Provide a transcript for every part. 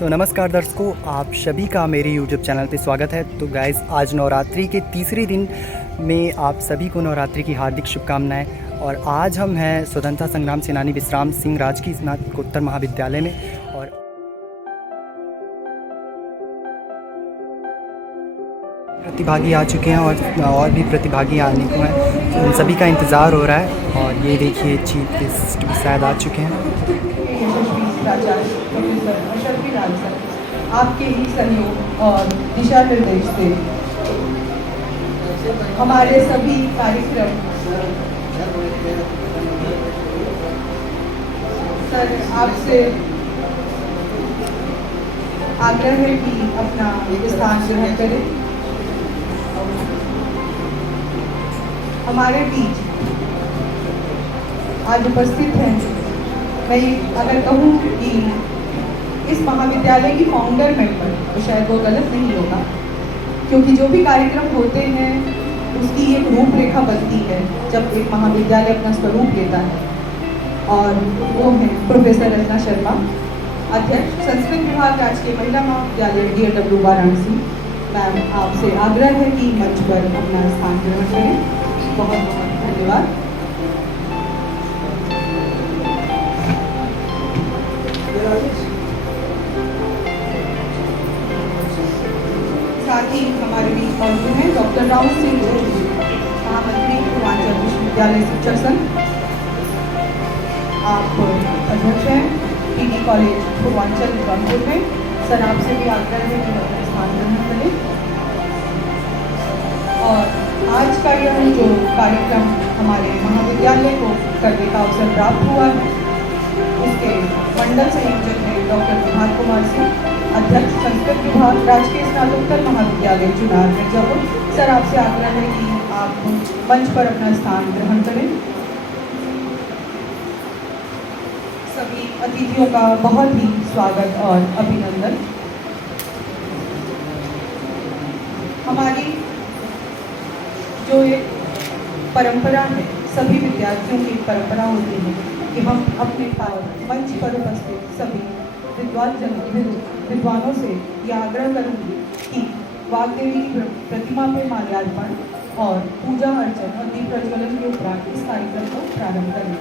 नमस्कार दर्शकों, आप सभी का मेरे YouTube चैनल पे स्वागत है। तो गाइज़, आज नवरात्रि के तीसरे दिन में आप सभी को नवरात्रि की हार्दिक शुभकामनाएं। और आज हम हैं स्वतंत्रता संग्राम सेनानी विश्राम सिंह राजकीय स्नातकोत्तर महाविद्यालय में और प्रतिभागी आ चुके हैं और भी प्रतिभागी आने को हैं। तो उन सभी का इंतज़ार हो रहा है। और ये देखिए, चीफ गेस्ट भी शायद आ चुके हैं। आपके ही सहयोग और दिशा निर्देश से हमारे सभी कार्यक्रम सर आपसे आग्रह है कि अपना स्थान ग्रहण करें। हमारे बीच आज उपस्थित हैं, मैं अगर कहूँ कि इस महाविद्यालय की फाउंडर मेंबर, तो शायद वो गलत नहीं होगा, क्योंकि जो भी कार्यक्रम होते हैं उसकी एक रूपरेखा बनती है जब एक महाविद्यालय अपना स्वरूप लेता है। और वो है प्रोफेसर रचना शर्मा, अध्यक्ष संस्कृत विभाग राजकीय महिला महाविद्यालय DLW वाराणसी। मैम, आपसे आग्रह है कि मंच पर अपना स्थान ग्रहण करें। बहुत बहुत धन्यवाद। साथ ही हमारे बीच मौजूद हैं डॉक्टर राहुल सिंह महामंत्री पूर्वांचल विश्वविद्यालय शिक्षक संघ। आप अध्यक्ष हैं PD कॉलेज पूर्वांचल कानपुर में। सर, आपसे भी आग्रह है कि अपना स्थान ग्रहण करें। और आज का यह जो कार्यक्रम हमारे महाविद्यालय को करने का अवसर प्राप्त हुआ है, इसके मंडल संयोजक हैं डॉक्टर प्रभात कुमार सिंह, अध्यक्ष संस्कृत विभाग राजकीय स्नातकोत्तर महाविद्यालय चुनार मिर्जापुर। सर, आपसे आग्रह है कि आप मंच पर अपना स्थान ग्रहण करें। सभी अतिथियों का बहुत ही स्वागत और अभिनंदन। हमारी जो एक परंपरा है, सभी विद्यार्थियों की परंपरा होती है कि हम अपने मंच पर उपस्थित सभी विद्वानों से यह आग्रह करूंगी कि वाग्देवी की प्रतिमा पे माल्यार्पण और पूजा अर्चन और दीप प्रज्वलन के उपरांत इस कार्यक्रम को प्रारंभ करें।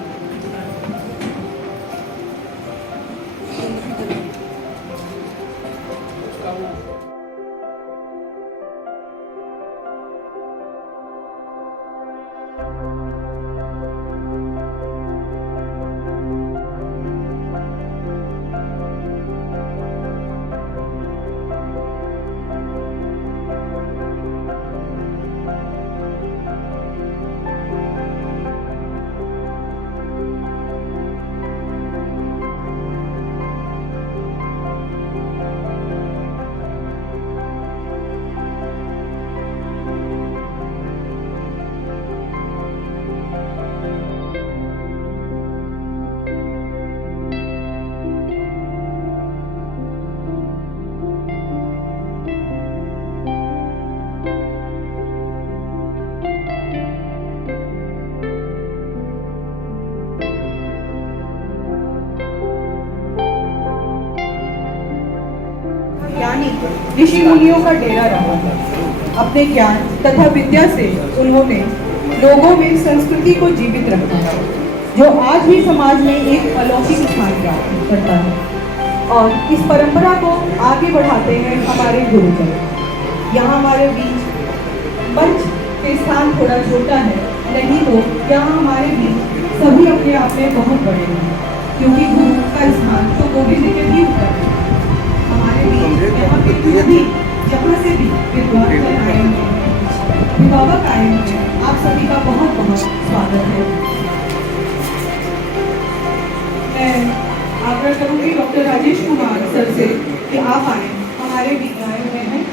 ऋषि मुनियों का डेरा रहा है। अपने ज्ञान तथा विद्या से उन्होंने लोगों में संस्कृति को जीवित रखा है, जो आज भी समाज में एक अलौकिक स्थान प्राप्त करता है। और इस परंपरा को आगे बढ़ाते हैं हमारे गुरुजन। यहाँ हमारे बीच मंच के स्थान थोड़ा छोटा है, नहीं तो यहाँ हमारे बीच सभी अपने आप में बहुत बड़े हैं, क्योंकि गुरु का स्थान तो गोविंद के भी ऊपर है। हमारे बीच यहाँ पे भी जहाँ से भी विद्वान आए हैं, अभिभावक आए हैं, आप सभी का बहुत बहुत स्वागत है। मैं आग्रह करूँगी डॉक्टर राजेश कुमार सर से कि आप आए, हमारे बीच आए हुए हैं।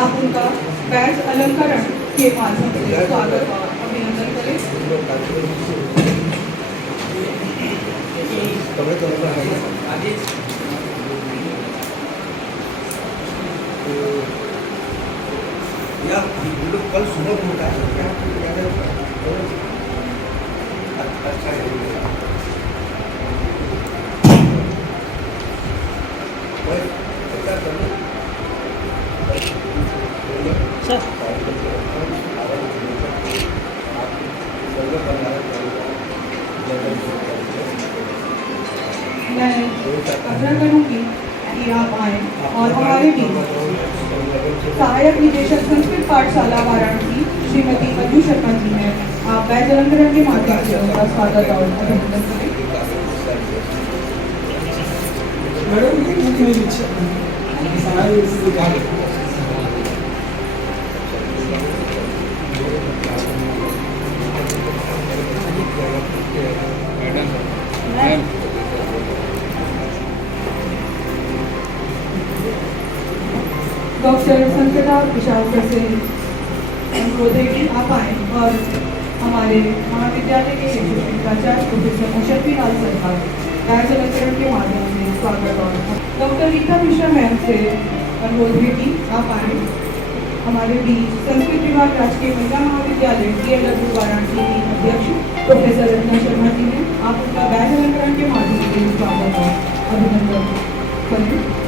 आप उनका बैच अलंकरण के माध्यम से स्वागत और अभिनंदन करें। कल सुबह होता है अच्छा है। मैं आग्रह करूंगी कि आप आए और हमारे बीच सहायक निदेशक संस्कृत पाठशाला वाराणसी श्रीमती मंजू शर्मा जी हैं। आप बैच अलंकरण के माध्यम से उनका स्वागत और अभिनंदन करें। मैडम ये मुख्य निरीक्षक सहायक निरीक्षक डॉक्टर संकटा विशाल से अनुरोध है कि आप आए और हमारे महाविद्यालय के प्राचार्य प्रोफेसर मुशर्फी लाल सरकार बैच अलंकरण के माध्यम से स्वागत और डॉक्टर रीता मिश्रा मैम से अनुरोध है कि आप आए। हमारे बीच संस्कृत विभाग राजकीय महिला महाविद्यालय DLW वाराणसी की अध्यक्ष प्रोफेसर रत्ना शर्मा जी ने आप उनका बैच अलंकरण के माध्यम से स्वागत और अभिनंदन करें।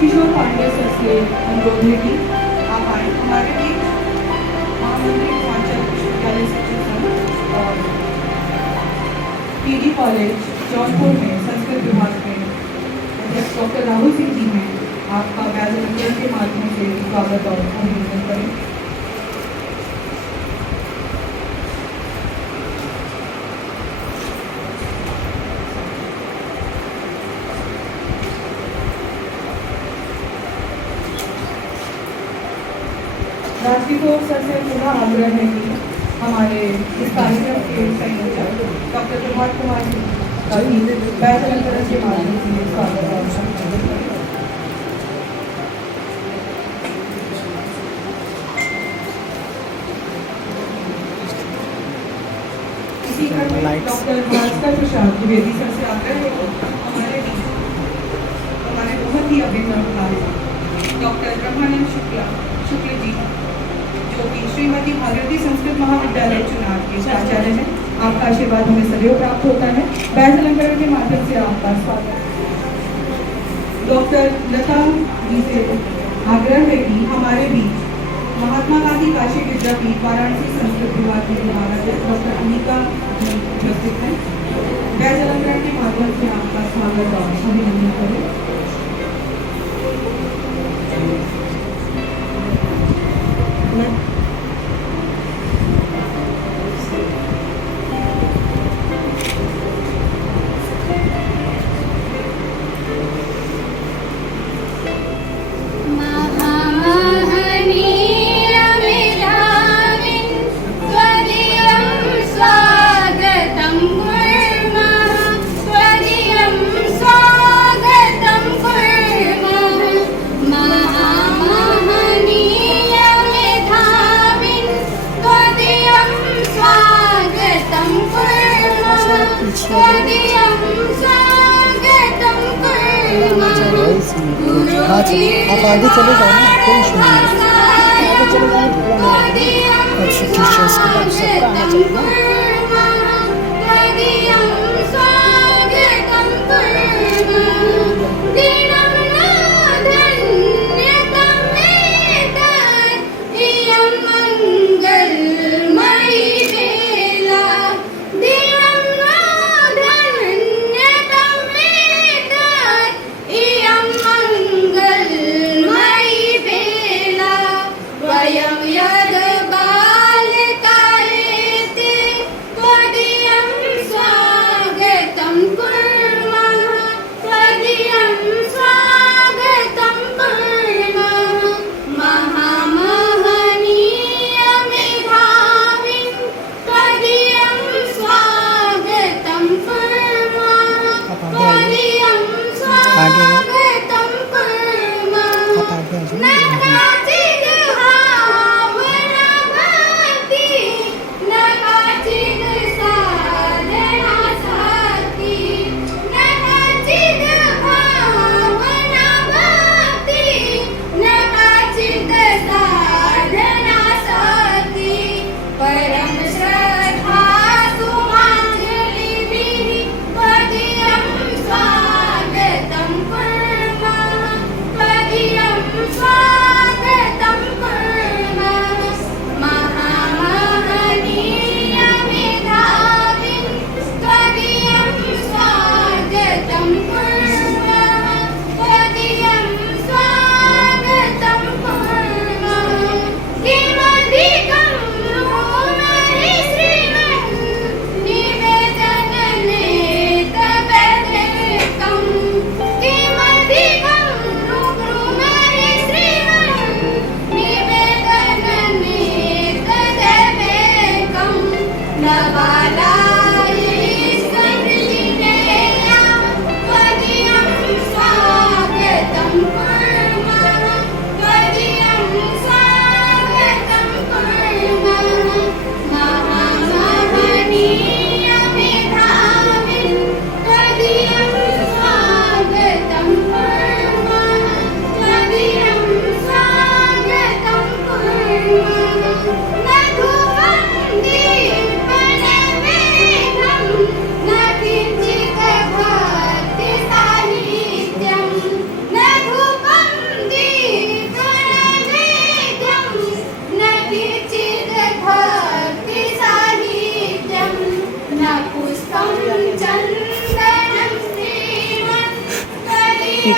किशोर पांडे सर से अनुरोध है कि आप आए। हमारे बीच महामंत्री हिमाचल विश्वविद्यालय शिक्षक संघ और PD कॉलेज जौनपुर में संस्कृत विभाग में अध्यक्ष डॉक्टर राहुल सिंह जी हैं। आपका बैच अलंकरण के माध्यम से स्वागत और अभिनंदन करें। राजकिशोर सर से पूरा आग्रह है कि हमारे इस कार्यक्रम के संयोजक डॉक्टर प्रभात कुमार जी का भी बैच अलंकरण के माध्यम से स्वागत और अभिनंदन करें। इसी क्रम में डॉक्टर भास्कर प्रसाद द्विवेदी सर से आग्रह है कि हमारे बहुत ही अभिनव कार्य डॉक्टर ब्रह्मानंद शुक्ल जी जो कि श्रीमती भागीरथी संस्कृत महाविद्यालय चुनाव के प्राचार्य हैं। आपका आशीर्वाद हमें सदैव प्राप्त होता है। बैच अलंकरण के माध्यम से आपका स्वागत। डॉक्टर लता जी से आग्रह है कि हमारे बीच महात्मा गांधी काशी विद्यापीठ वाराणसी संस्कृत विभाग के विभागाध्यक्ष डॉक्टर अनिका जी उपस्थित हैं। बैच अलंकरण के माध्यम से आपका स्वागत और अभिनंदन करें। हाँ चलिए आप आगे चले जाओ ना, कोई इशू नहीं है। आगे चले जाओ, थोड़ा मैं अच्छी टीचर्स के पास सबका आना चाहिए ना।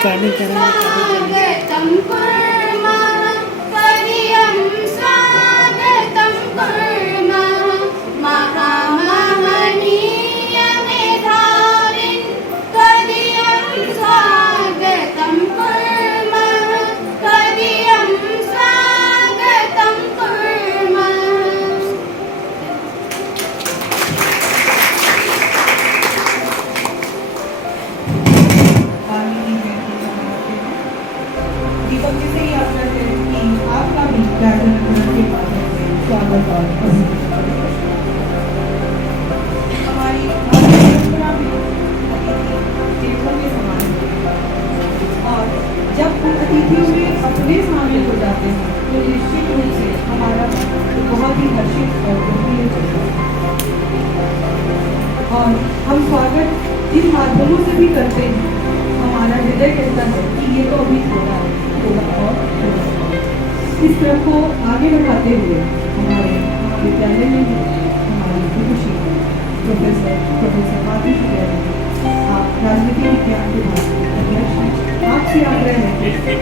रिकॉर्डिंग करेंगे स्वागतं कुर्मः करियं स्वागतं कुर्मः महामहनीय मेधाविन् करियं स्वागतं कुर्मः करियं स्वागतं कुर्मः दीपक जी से ही आप करते हैं कि आपका भी व्याकरण के माध्यम से स्वागत और हमारी परंपरा में अतिथि देवों के समान है। और जब उन अतिथियों में अपने शामिल हो जाते हैं तो निश्चित रूप से हमारा बहुत ही हर्षित और गंभीर होता है। और हम स्वागत जिन माध्यमों से भी करते हैं हमारा हृदय कहता है कि ये तो अभी थोड़ा है, थोड़ा और थोड़ा। इस क्रम को आगे बढ़ाते हुए हमारे विद्यालय में भी हमारी गुरुश्री प्रोफेसर माधुरी शुक्ला जी, आप राजनीति विज्ञान विभाग के अध्यक्ष हैं। आपसे आग्रह है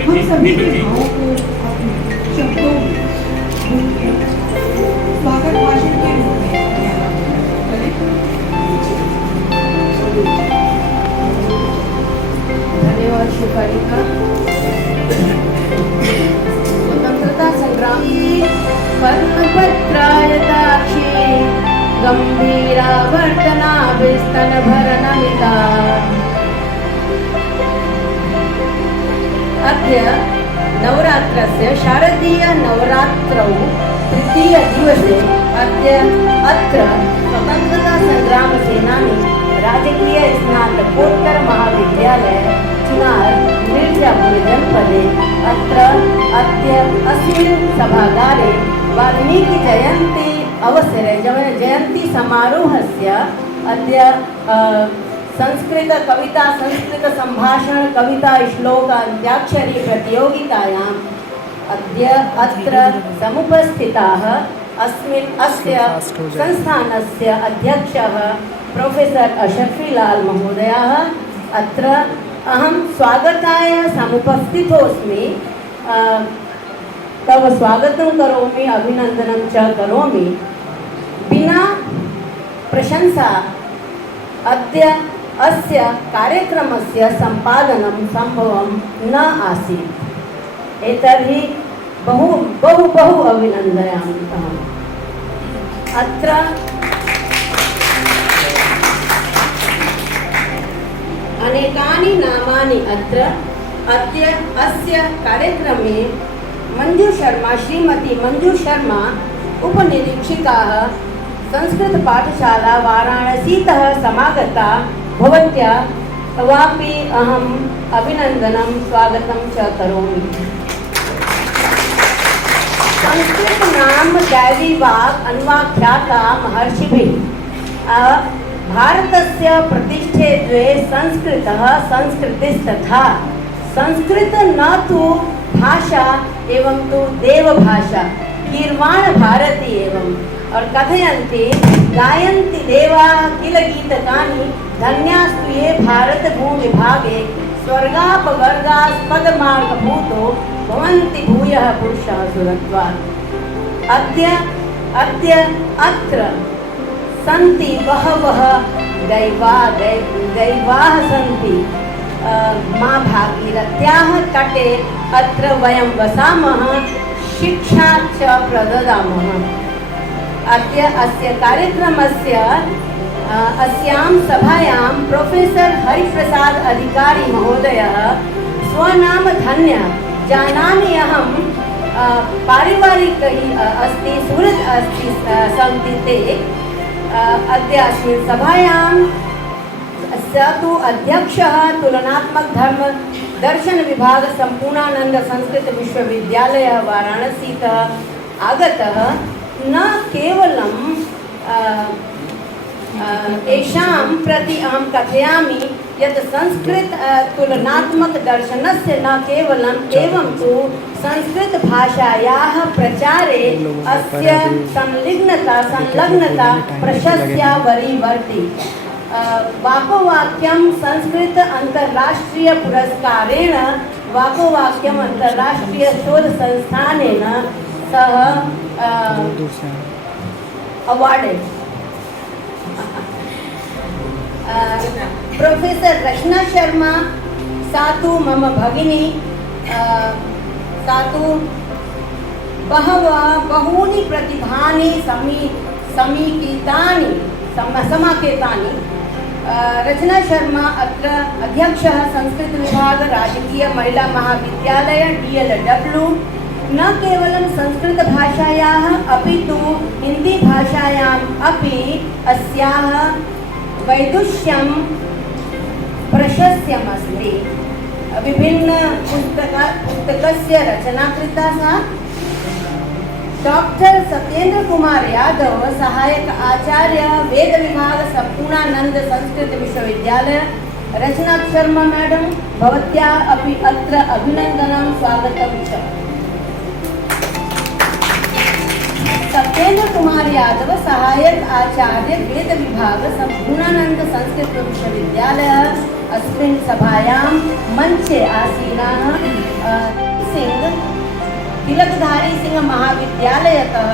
हम सभी के भावों को अपने शब्दों में उनके स्वागत भाषण के रूप में करें। धन्यवाद शिकारिका। स्वतंत्रता संग्राम की कर्णपत्रायताक्षी गंभीरावर्तना विस्तन भरनमिता अद्य नवरात्रस्य शारदीय नवरात्रौ तृतीय दिवसे अद्य अत्र स्वतंत्रता संग्राम सेनानी राजकीय स्नातकोत्तर महाविद्यालय चुनार मिर्जापुर जनपदे अत्र अद्य अस्मिन् सभागारे वाल्मीकि जयन्ती अवसरे जयन्ती समारोहस्य अद्य संस्कृत कविता संस्कृत संभाषण कविता श्लोक अन्त्याक्षरी प्रतियोगितायाम् अद्य अत्र समुपस्थिताः अस्मिन् अस्य संस्थानस्य अध्यक्षः प्रोफेसर अशफीलाल महोदयः अत्र अहं स्वागताय समुपस्थितोऽस्मि। तव स्वागतं करोमि, अभिनन्दनं च करोमि। विना प्रशंसा अद्य अस्य कार्यक्रमस्य सम्पादनं सम्भवं न आसीत्। एतर्हि बहु बहु बहु अभिनन्दयामि अहम्। अत्र अनेकानि नामानि अत्र अद्य अस्य कार्यक्रमे मंजू शर्मा श्रीमती मंजू शर्मा उपनिरीक्षिकाः संस्कृतपाठशाला वाराणसीतः समागता भवत्या तवापि अहम् अभिनन्दनं स्वागतं च करोमि। संस्कृत नाम दैवीवाक् अन्वाख्याता महर्षिभिः भारतस्य प्रतिष्ठे द्वे संस्कृतः संस्कृतिस्तथा। संस्कृत न तु भाषा एवं तु देवभाषा गीर्वाण भारती एवं और कथयन्ति गायन्ति देवा किल गीतकानि धन्यास्तु ये भारत भूमि भागे स्वर्गापवर्गास्पदमार्गभूतो भवन्ति भूयः पुरुषः सुरत्वात्। अद्य अत्र सन्ति बहवः दैवाः सन्ति। माँ भागीरथ्याः तटे अत्र वयं वसामः, शिक्षा च प्रददामः। अद्य अस्य कार्यक्रमस्य अस्यां सभायां प्रोफेसर हरिप्रसाद अधिकारी महोदयः स्वनाम धन्य जानामि अहं पारिवारिकैः अस्ति सुहृत् अस्ति सन्ति ते। अद्य अस्मिन् सभायां स तु अध्यक्षः तुलनात्मक धर्म दर्शन विभाग सम्पूर्णानंद संस्कृत विश्वविद्यालयः वाराणसीतः आगतः। न केवलं एषां प्रति अहं कथयामि यत् संस्कृत तुलनात्मक दर्शनस्य न केवलम् एवं तु संस्कृत भाषायाः प्रचारे अस्य संलग्नता प्रशस्त्या वरीवर्ति। वाकोवाक्यम संस्कृत अंतर्राष्ट्रीय पुरस्कारेण वाकोवाक्यम अंतर्राष्ट्रीय शोध संस्थानेन सह दूर से हैं। अवार्डेड। प्रोफेसर रचना शर्मा सातु मम भगिनी सातु बहूनि प्रतिभानि समाकेतानि। रचना शर्मा अत्र अध्यक्षः संस्कृत विभाग राजकीय महिला महाविद्यालय DLW। न केवलं संस्कृतभाषायाः अपि तु हिन्दीभाषायाम् अपि अस्याः वैदुष्यं प्रशस्यमस्ति। विभिन्न पुस्तकस्य रचना कृता सा। डॉक्टर सत्येंद्र कुमार यादव सहायक आचार्य वेद विभाग संपूर्णानंद संस्कृत विश्वविद्यालय। रचना शर्मा मैडम भवत्याः अपि अत्र अभिनंदनं स्वागतं च। सत्येंद्र कुमार यादव सहायक आचार्य वेद विभाग संपूर्णानंद संस्कृत विश्वविद्यालय। अस्मिन् सभायां मंचे आसीनाः सिंह तिलकधारी सिंह महाविद्यालयतः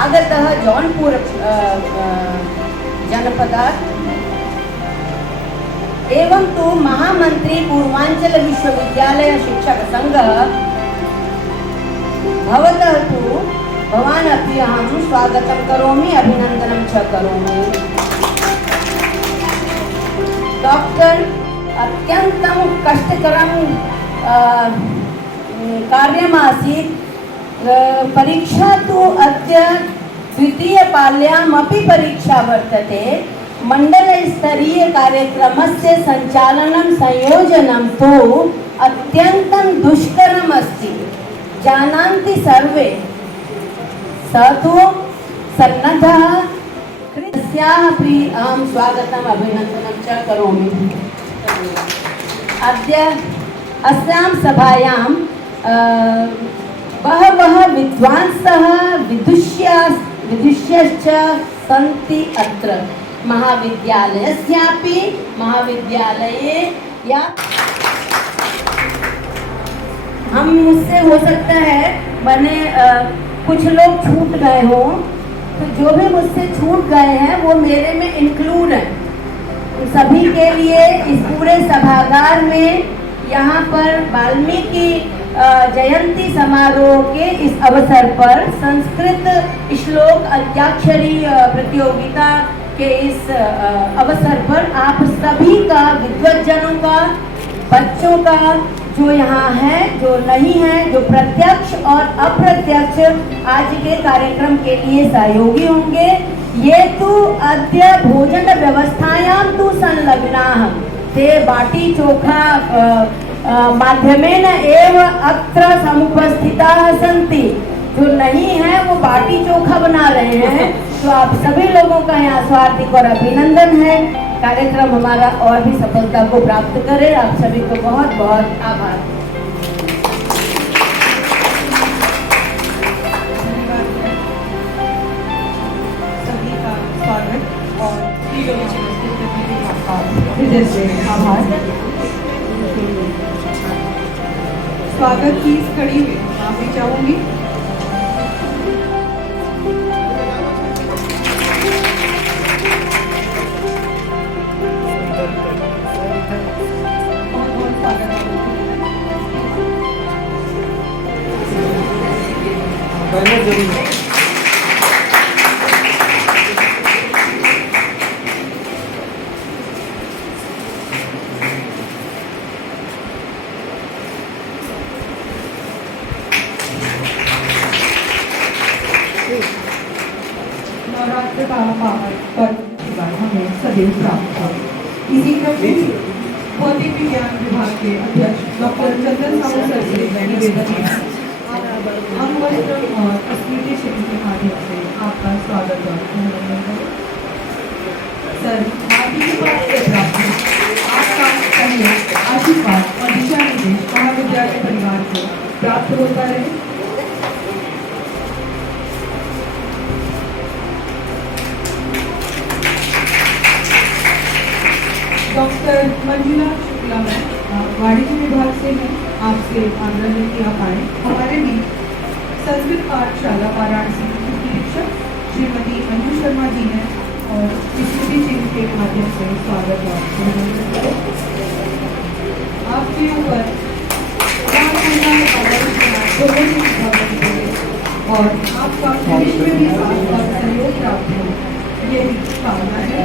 आगतः जौनपुर जनपदात् एवं तु महामंत्री पूर्वांचल विश्वविद्यालय शिक्षक संघः। भवतः तु भवान् अपि अहं स्वागतं करोमि, अभिनन्दनं च करोमि। डॉक्टर अत्यन्तं कष्टकरं कार्यमासीत्। परीक्षा तु अद्य द्वितीयपाल्यामपि परीक्षा वर्तते। मण्डलस्तरीय कार्यक्रमस्य सञ्चालनं संयोजनं तु अत्यन्तं दुष्करम् अस्ति, जानन्ति सर्वे। स तु सन्नद्धः। तस्याः अपि अहं स्वागतम् अभिनन्दनं च करोमि। अद्य अस्यां सभायां बहवः विद्वांसः विदुष्यश्च सन्ति। अत्र महाविद्यालयस्यापि महाविद्यालये या हम मुझसे हो सकता है मैंने कुछ लोग छूट गए हों, तो जो भी मुझसे छूट गए हैं वो मेरे में इंक्लूड है। सभी के लिए इस पूरे सभागार में यहाँ पर वाल्मीकि जयंती समारोह के इस अवसर पर संस्कृत श्लोक अंत्याक्षरी प्रतियोगिता के इस अवसर पर आप सभी का, विद्वज्जनों का, बच्चों का, जो यहाँ है, जो नहीं है, जो प्रत्यक्ष और अप्रत्यक्ष आज के कार्यक्रम के लिए सहयोगी होंगे, ये तु अद्य भोजन व्यवस्थायां तु संलग्नाः ते बाटी चोखा माध्यमेन एव अत्र समुपस्थिताः सन्ति। जो नहीं है वो बाटी चोखा बना रहे हैं। तो आप सभी लोगों का यहाँ स्वागत और अभिनंदन है। कार्यक्रम हमारा और भी सफलता को प्राप्त करे। आप सभी को बहुत बहुत आभार। सभी का स्वागत और हृदय से आभार। स्वागत की इस कड़ी में माफी चाहूंगी। बहुत स्वागत है। नवरात्र का पावन पर्व की बात हमें सदैव प्राप्त हो। इसी क्रम में भौतिक विज्ञान विभाग के अध्यक्ष डॉक्टर चंदन साहू सर से निवेदन है। अंगवस्त्र और स्मृति शिविर के माध्यम से आपका स्वागत और अभिनंदन करें। सर, आपकी बात से प्राप्त आपका सहयोग, आशीर्वाद और दिशा निर्देश महाविद्यालय परिवार को प्राप्त होता रहे। डॉक्टर मंजुला शुक्ला मैम वाणिज्य विभाग से हैं, आपसे आग्रह है कि आप आए। हमारे बीच संस्कृत पाठशाला वाराणसी की निरीक्षक श्रीमती मंजू शर्मा जी हैं और स्मृति चिन्ह के माध्यम से स्वागत है। आपके ऊपर और आपका भविष्य में भी साथ और सहयोग प्राप्त हो, यही कामना है।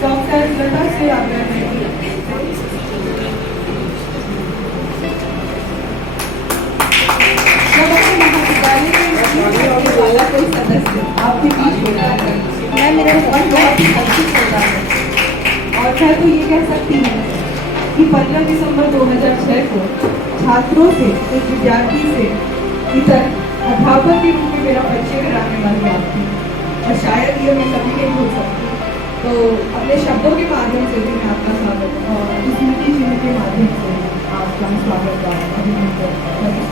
डॉक्टर लता से आग्रह है कि जब अपने महाविद्यालय में वाला कोई सदस्य आपके बीच होता है, मैं मेरा मन बहुत ही अच्छी चलता है और मैं तो ये कह सकती हूँ कि 15 दिसंबर 2006 को छात्रों से, एक विद्यार्थी से इतर अध्यापक के रूप में मेरा परिचय कराने वाली बात थी और शायद ये मैं कभी नहीं भूल सकती। तो अपने शब्दों के माध्यम से भी मैं आपका स्वागत और स्मृति चिन्ह के माध्यम से आपका स्वागत का अभिनंदन करती हूँ।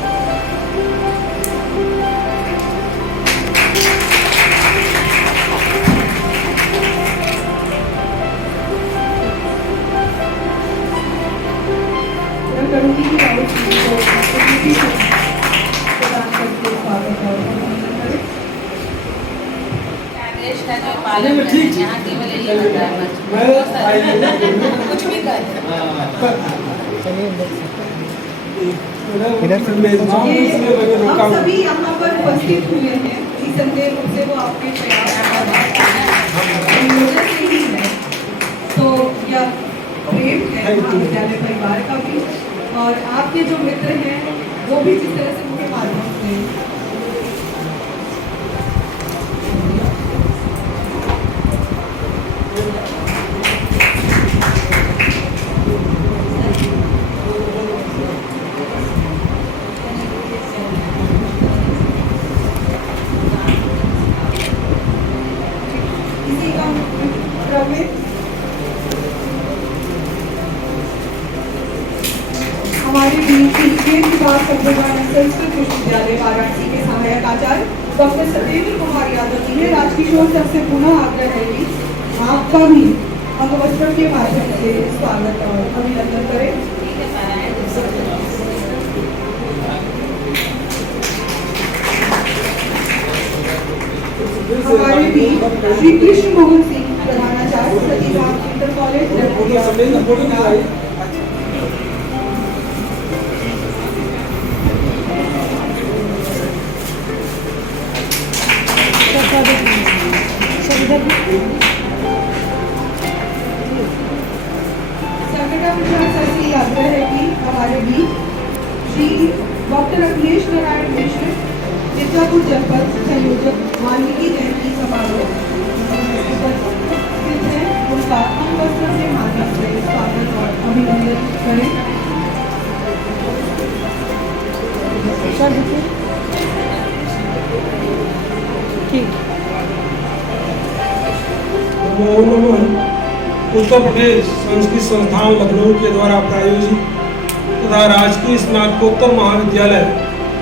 करूँगी कि राहुल जी को प्रदान करके स्वागत और अभिनंदन करें। देश का जो पालन है यहाँ केवल यही होता है, कुछ भी कर हम सभी यहाँ पर उपस्थित हुए हैं, निसंदेह रूप से वो आपके प्रयास से ही है। तो यह प्रेम है महाविद्यालय परिवार का भी और आपके जो मित्र हैं वो भी जिस तरह से उनके माध्यम से इसी का क्रम में हमारे बीच संस्कृत विश्वविद्यालय वाराणसी के सहायक आचार्य डॉक्टर सत्येंद्र कुमार यादव जी ने राजकिशोर सर से पुनः आग्रह है कि आपका भी अंगवस्त्रम के माध्यम से स्वागत और अभिनंदन करें। हमारे बीच श्री कृष्ण मोहन सिंह प्रधानाचार्य सतीबाग इंटर कॉलेज संगठन सर से आग्रह है कि हमारे बीच श्री डॉक्टर अखिलेश नारायण मिश्र मिर्जापुर जनपद संयोजक वाल्मीकि जयंती समारोह उपस्थित हैं, उनका अंगवस्त्र के माध्यम से स्वागत और अभिनंदन करें। उत्तर प्रदेश संस्कृत संस्थान लखनऊ के द्वारा प्रायोजित तथा राजकीय स्नातकोत्तर महाविद्यालय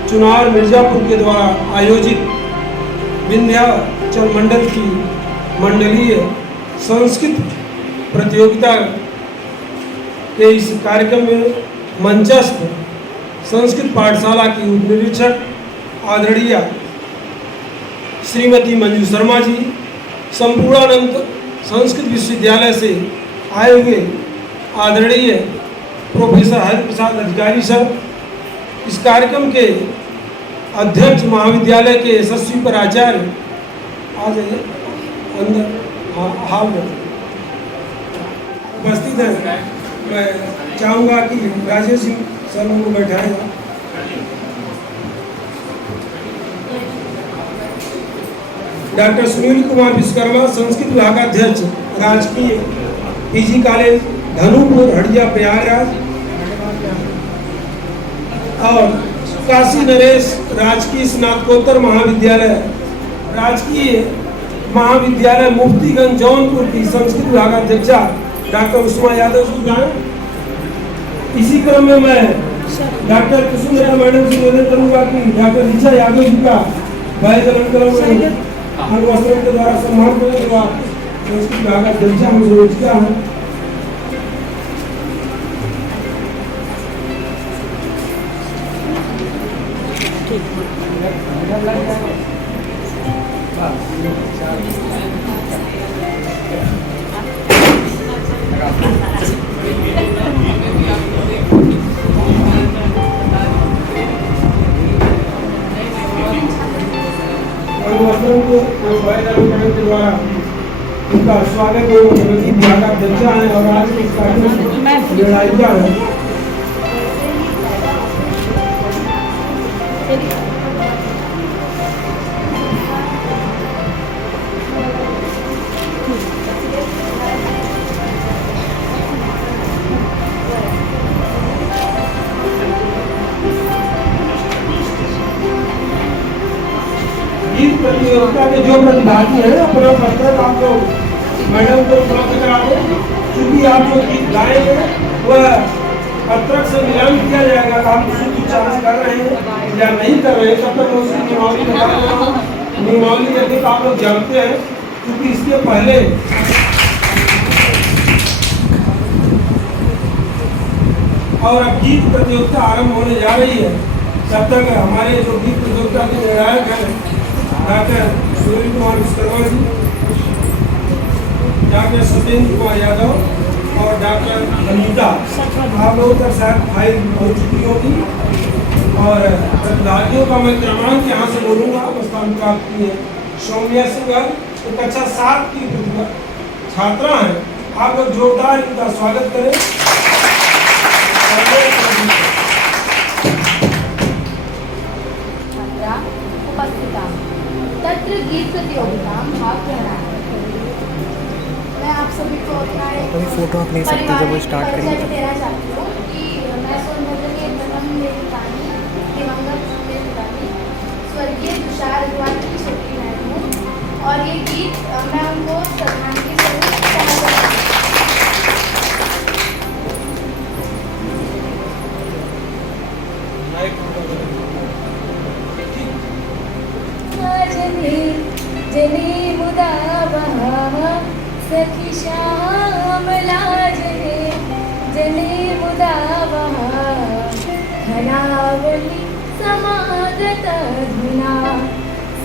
चुनार मिर्जापुर के द्वारा आयोजित विंध्याचल मंडल की मंडलीय संस्कृत प्रतियोगिता के इस कार्यक्रम में मंचस्थ संस्कृत पाठशाला की उप निरीक्षक आदरणीय श्रीमती मंजू शर्मा जी, संपूर्णानंद संस्कृत विश्वविद्यालय से आए हुए आदरणीय प्रोफेसर हरि प्रसाद अधिकारी सर, इस कार्यक्रम के अध्यक्ष महाविद्यालय के यशस्वी प्राचार्य, आ जाइए अंदर हाल में उपस्थित हैं। मैं चाहूँगा कि राजेश सिंह सर को बैठाएगा। डॉक्टर सुनील कुमार विश्वकर्मा, संस्कृत विभागाध्यक्ष, राजकीय पीजी कॉलेज धनुपुर हड़िया प्रयागराज, और काशी नरेश, राजकीय स्नातकोत्तर महाविद्यालय, राजकीय महाविद्यालय मुफ्तीगंज जौनपुर की संस्कृत विभागाध्यक्षा डॉक्टर उस्मा यादव जी का। इसी क्रम में मैं डॉक्टर कुसुम मैडम से निवेदन करूंगा कि डॉक्टर ऋचा यादव जी का वैदनंतरम अनुवस्त्रम के द्वारा सम्मान करने के बाद संस्कृत विभाग का दर्जा हम रोज किया है। अनुवस्त्रम को वैदनंतरम के द्वारा उनका स्वागत है। संस्कृत विभाग का दर्जा है और आज इस कार्यक्रम में लड़ाई है। गीत प्रतियोगिता के जो प्रतिभागी हैं अपना पत्र आप लोग मैडम को उपलब्ध करा दें। क्योंकि आप जो गीत गाएंगे वह पत्रक से मिलान किया जाएगा। आप शुद्ध उच्चारण कर रहे हैं या नहीं कर रहे हैं, तब तक मैं उसकी नियमावली बता रहा हूँ। नियमावली यदि तो आप लोग जानते हैं, क्योंकि इसके पहले और अब गीत प्रतियोगिता आरंभ होने जा रही है। तब तक हमारे जो गीत प्रतियोगिता के निर्णायक हैं डॉक्टर सुनील कुमार विश्वकर्मा जी, डॉक्टर सत्येंद्र कुमार यादव और डॉक्टर अनीता, आप लोगों का शायद फाइल हो चुकी होगी। और प्रतिभागियों का मैं क्रमांक यहाँ से बोलूँगा। स्थान प्राप्त की है सौम्या सिंह, तो कक्षा 7 की छात्रा हैं। आप लोग जोरदार इनका स्वागत करें। उपस्थिता तत्र गीत प्रतियोगिता भाग ग्रहण। मैं आप सभी को अपना एक अभी फोटो आप ले सकते हैं जब वो स्टार्ट परिचय करेंगे। देना चाहती हूँ कि मैं सोनभद्र के प्रथम मेरी कहानी दिवंगत मेरे पिताजी स्वर्गीय तुषार अग्रवाल की छोटी बहन हूँ और ये गीत मैं उनको श्रद्धांजलि स्वरूप कहना चाहती हूँ। जने मुदा बहा सखी श्यामला जने मुदा बहा धनावली समागत धुना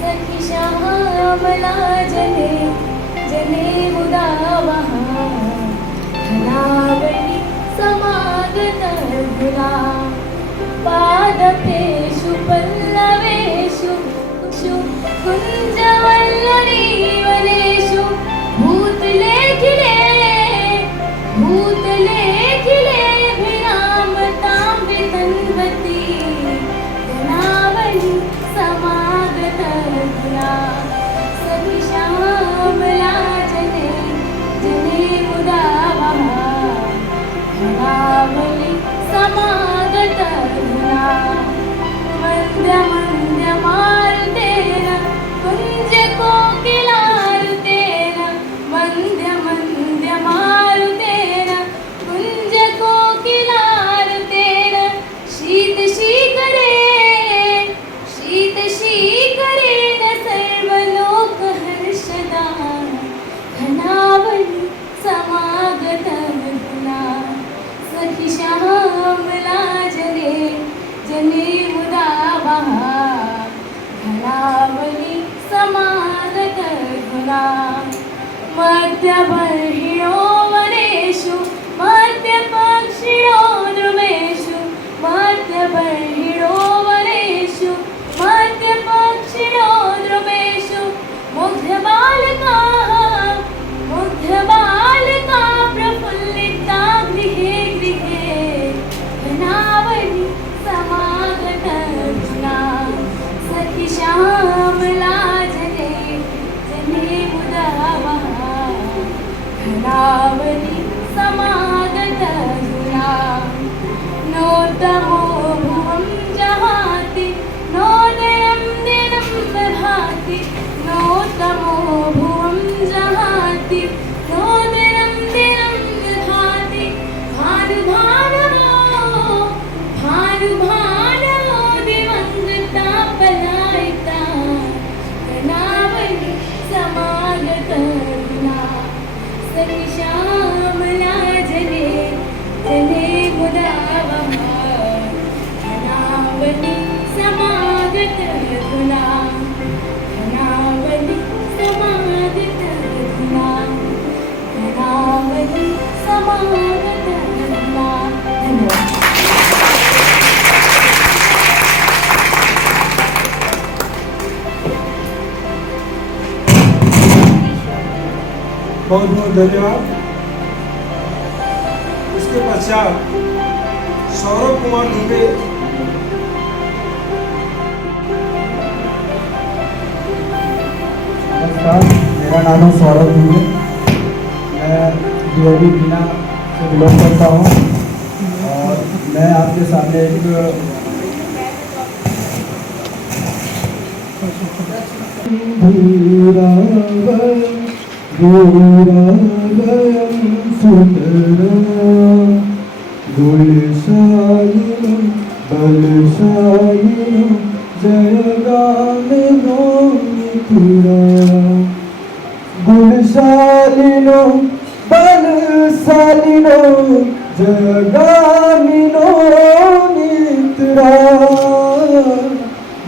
सखी श्यामला जने मुदा बहा धनावली समागत धुना पादपेषु पल्लवेषु कुञ्जवल्लरी वनेषु भूतले खिले भिरामतां वितन्वती धनावली समागत धुना सखी श्यामला जने मुदा बहा धनावली समागत धुना मंद्य मंद्य मारुतेन कुंज कोकिलारुतेन मंद्य मंद्य मारुतेन कुंज कोकिलारुतेन शीत शीकरेण सर्वलोक हर्षदा धनावली समागत धुना सखी श्यामला जने मुदा बहा सखी श्यामला जले जले मुदावहा धनावली समागत धुना धनावली समागत धुना धनावली समागत धुना। धन्यवाद। बहुत बहुत धन्यवाद। इसके पश्चात सौरभ कुमार दुबे नमस्कार, मेरा नाम है सौरभ दुबे। मैं डीएवी बीना से बिलोंग करता हूँ और मैं आपके सामने एक गुणशालिनो बलशालिनो जयगामिनो मिथिला गुणशालिनो बलशालिनो जयगामिनो मिथिला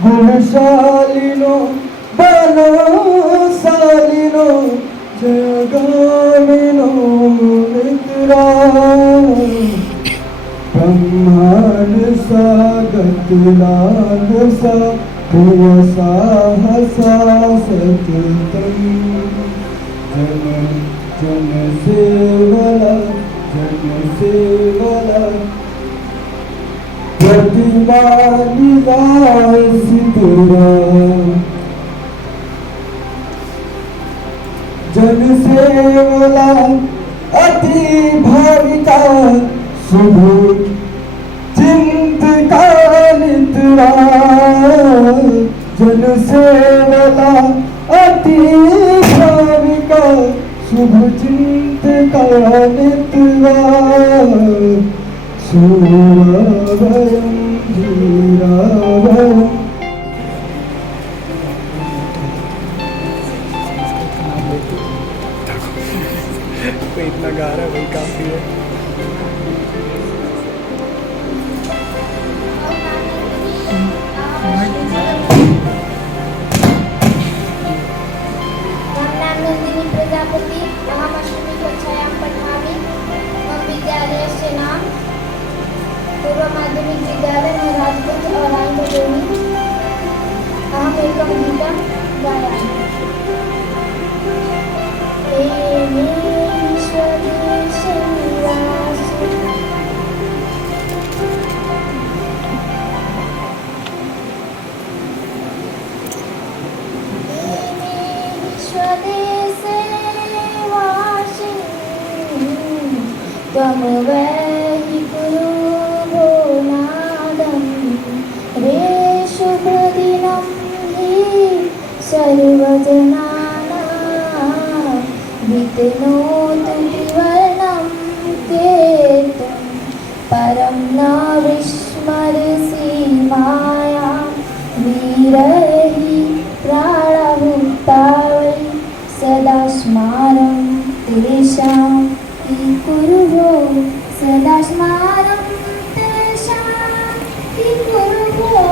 गुणशालिनो बलशालिनो जयगामिनो मिथिला ब्रह्मांड सा गतिलाग सा प्रिय साहसा सततम जन जन सेवला प्रतिमा निवासितरा जन सेवला अति भाविका शुभ चिंतका नितरा जन सेवला अति भाविका शुभ चिंतका नितरा सूरभयं धीराभयं कोई इतना गा रहा है वही काफ़ी है। नंदिनी प्रजापति अहम अष्टमी कक्षायां पठामि। मम विद्यालयस्य नाम पूर्व माध्यमिक विद्यालय महाराजगंज औराई भदोही। अहम् एकं गीतं गायामि। त्वं वै कुरु भो नादं रे शुभदिनं हि सर्वजनानां वितनोतु त्रिवर्णं केतुं परं न विस्मरसि मायां वीरहि प्राणभुक्ता वै सदा स्मारं तेषां कुरु भो सदा स्मारं तेषां कुरु भो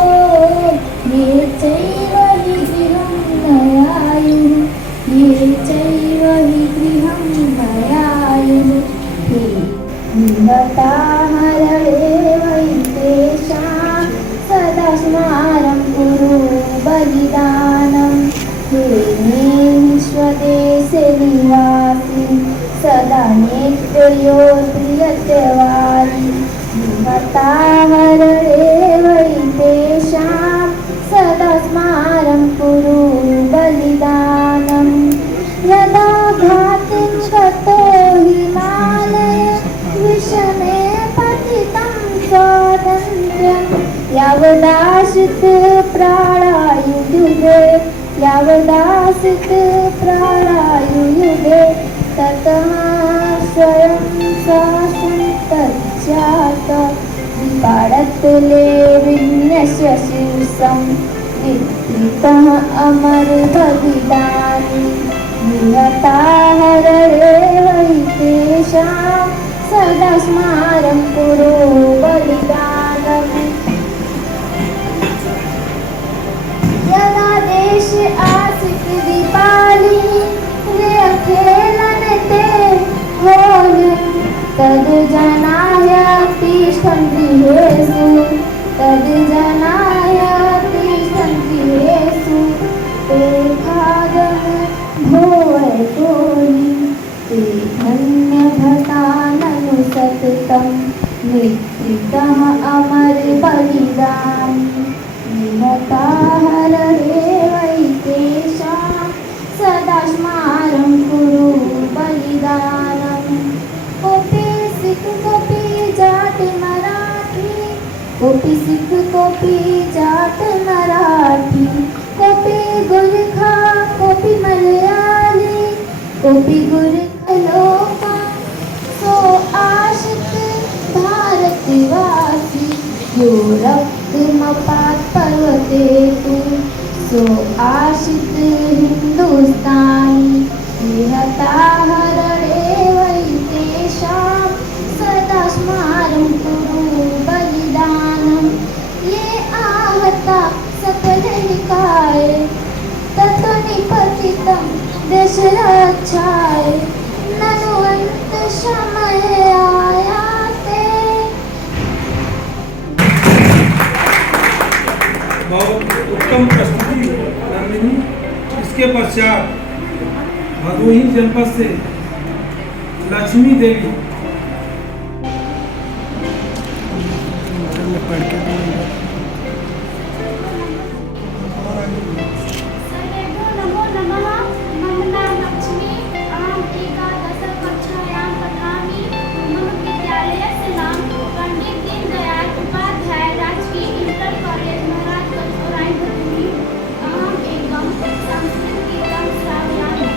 ये चैव हि गृहं नयायुः ये चैव हि गृहं नयायुः हे निहताहरणे वै तेषां सदा स्मारं कुरु बलिदानं हे मे विश्वदेशे निवासि सदा नेत्रयोत्रियत्यवारि निहताहरणे वै तेषां सदा स्मारं कुरु बलिदानं यदा घातिं गतो हिमालये विषमे पतितं स्वातन्त्र्यं यावदाशित प्राणायुयुगे यावदाशित प्राणायुयुगे ततः स्वयं शासन्तज्जात विपाडतुले विन्यस्य शीर्षं वितृतः अमरबलिदानी निहता हरणे वैतेषां सदा स्मारं कुरु बलिदानम् यदा देश आसिक दीपावली रे अखेलन ते होन तद जनाय तिष्ठन् गृहेषु तद जनाय तिष्ठन् गृहेषु ते खादन् भोवतोहि ते धन्यभटाननु सततं मृत्युतः अमर बलिदानी निहता हरणे वैतेषां सदा स्मारं कुरु बलिदानम् कोपि सिख कोपि जाट मराठी कोपि सिख कोपि जाट मराठी कोपि गुरखा कोपि मलयाली कोपि गुरखा लोका सो आशिक भारतवासी यो रक्तमपात पर्वते तु सो आशित हिंदुस्तानी निहता हरणे वैतेषां सदा स्मारं कुरु बलिदानम् ये आहता सकल निकाय ततो निपतितं देश रक्षाय ननु अंत समय आयाते। बहुत उत्तम प्रस्तुति नंदिनी। इसके पश्चात भदोही जनपद से लक्ष्मी देवी सर्वेभ्यो नमो नमः। मम नाम लक्ष्मी। अहम् एकादशकक्षायां पठामि। मम विद्यालयस्य नाम पंडित दीनदयाल उपाध्याय राजकीय इंटर कॉलेज महाराजगंज औराई भदोही। अहम् एकं संस्कृत गीतं श्रावयामि।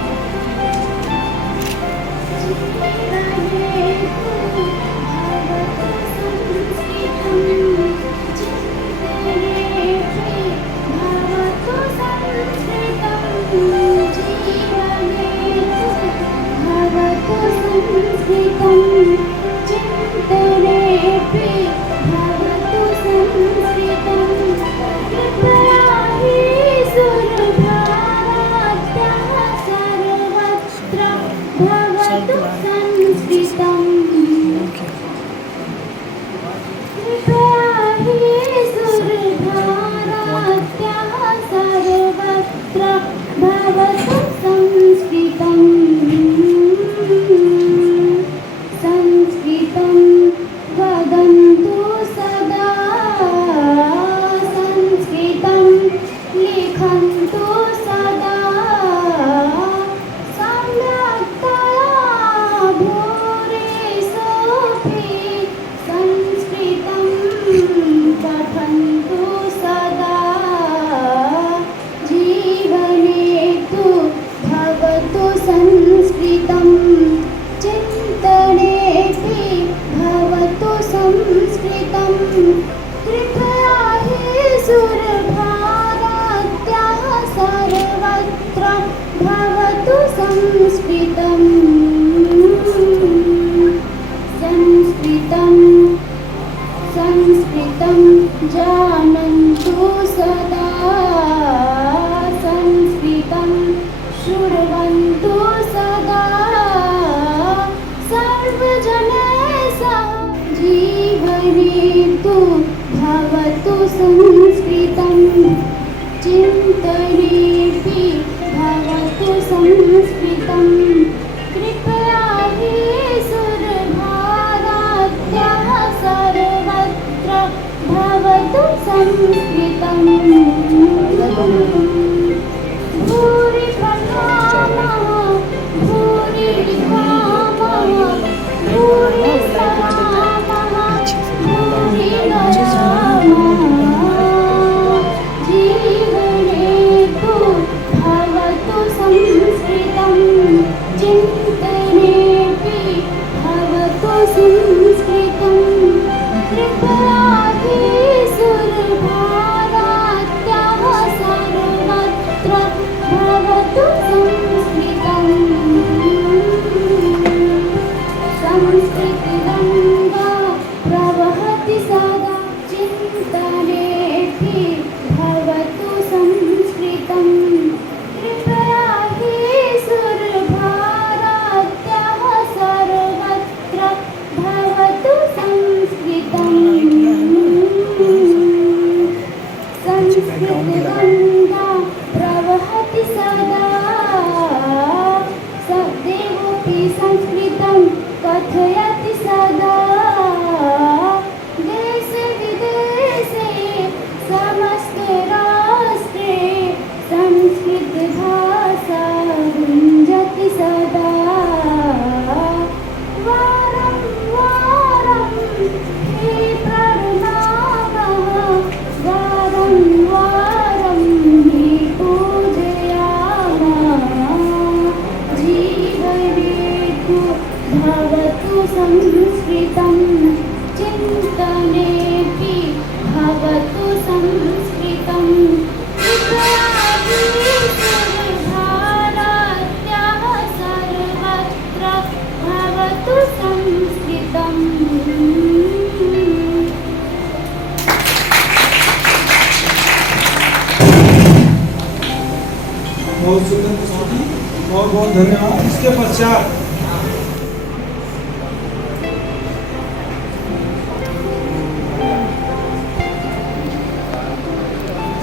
बहुत बहुत धन्यवाद। इसके पश्चात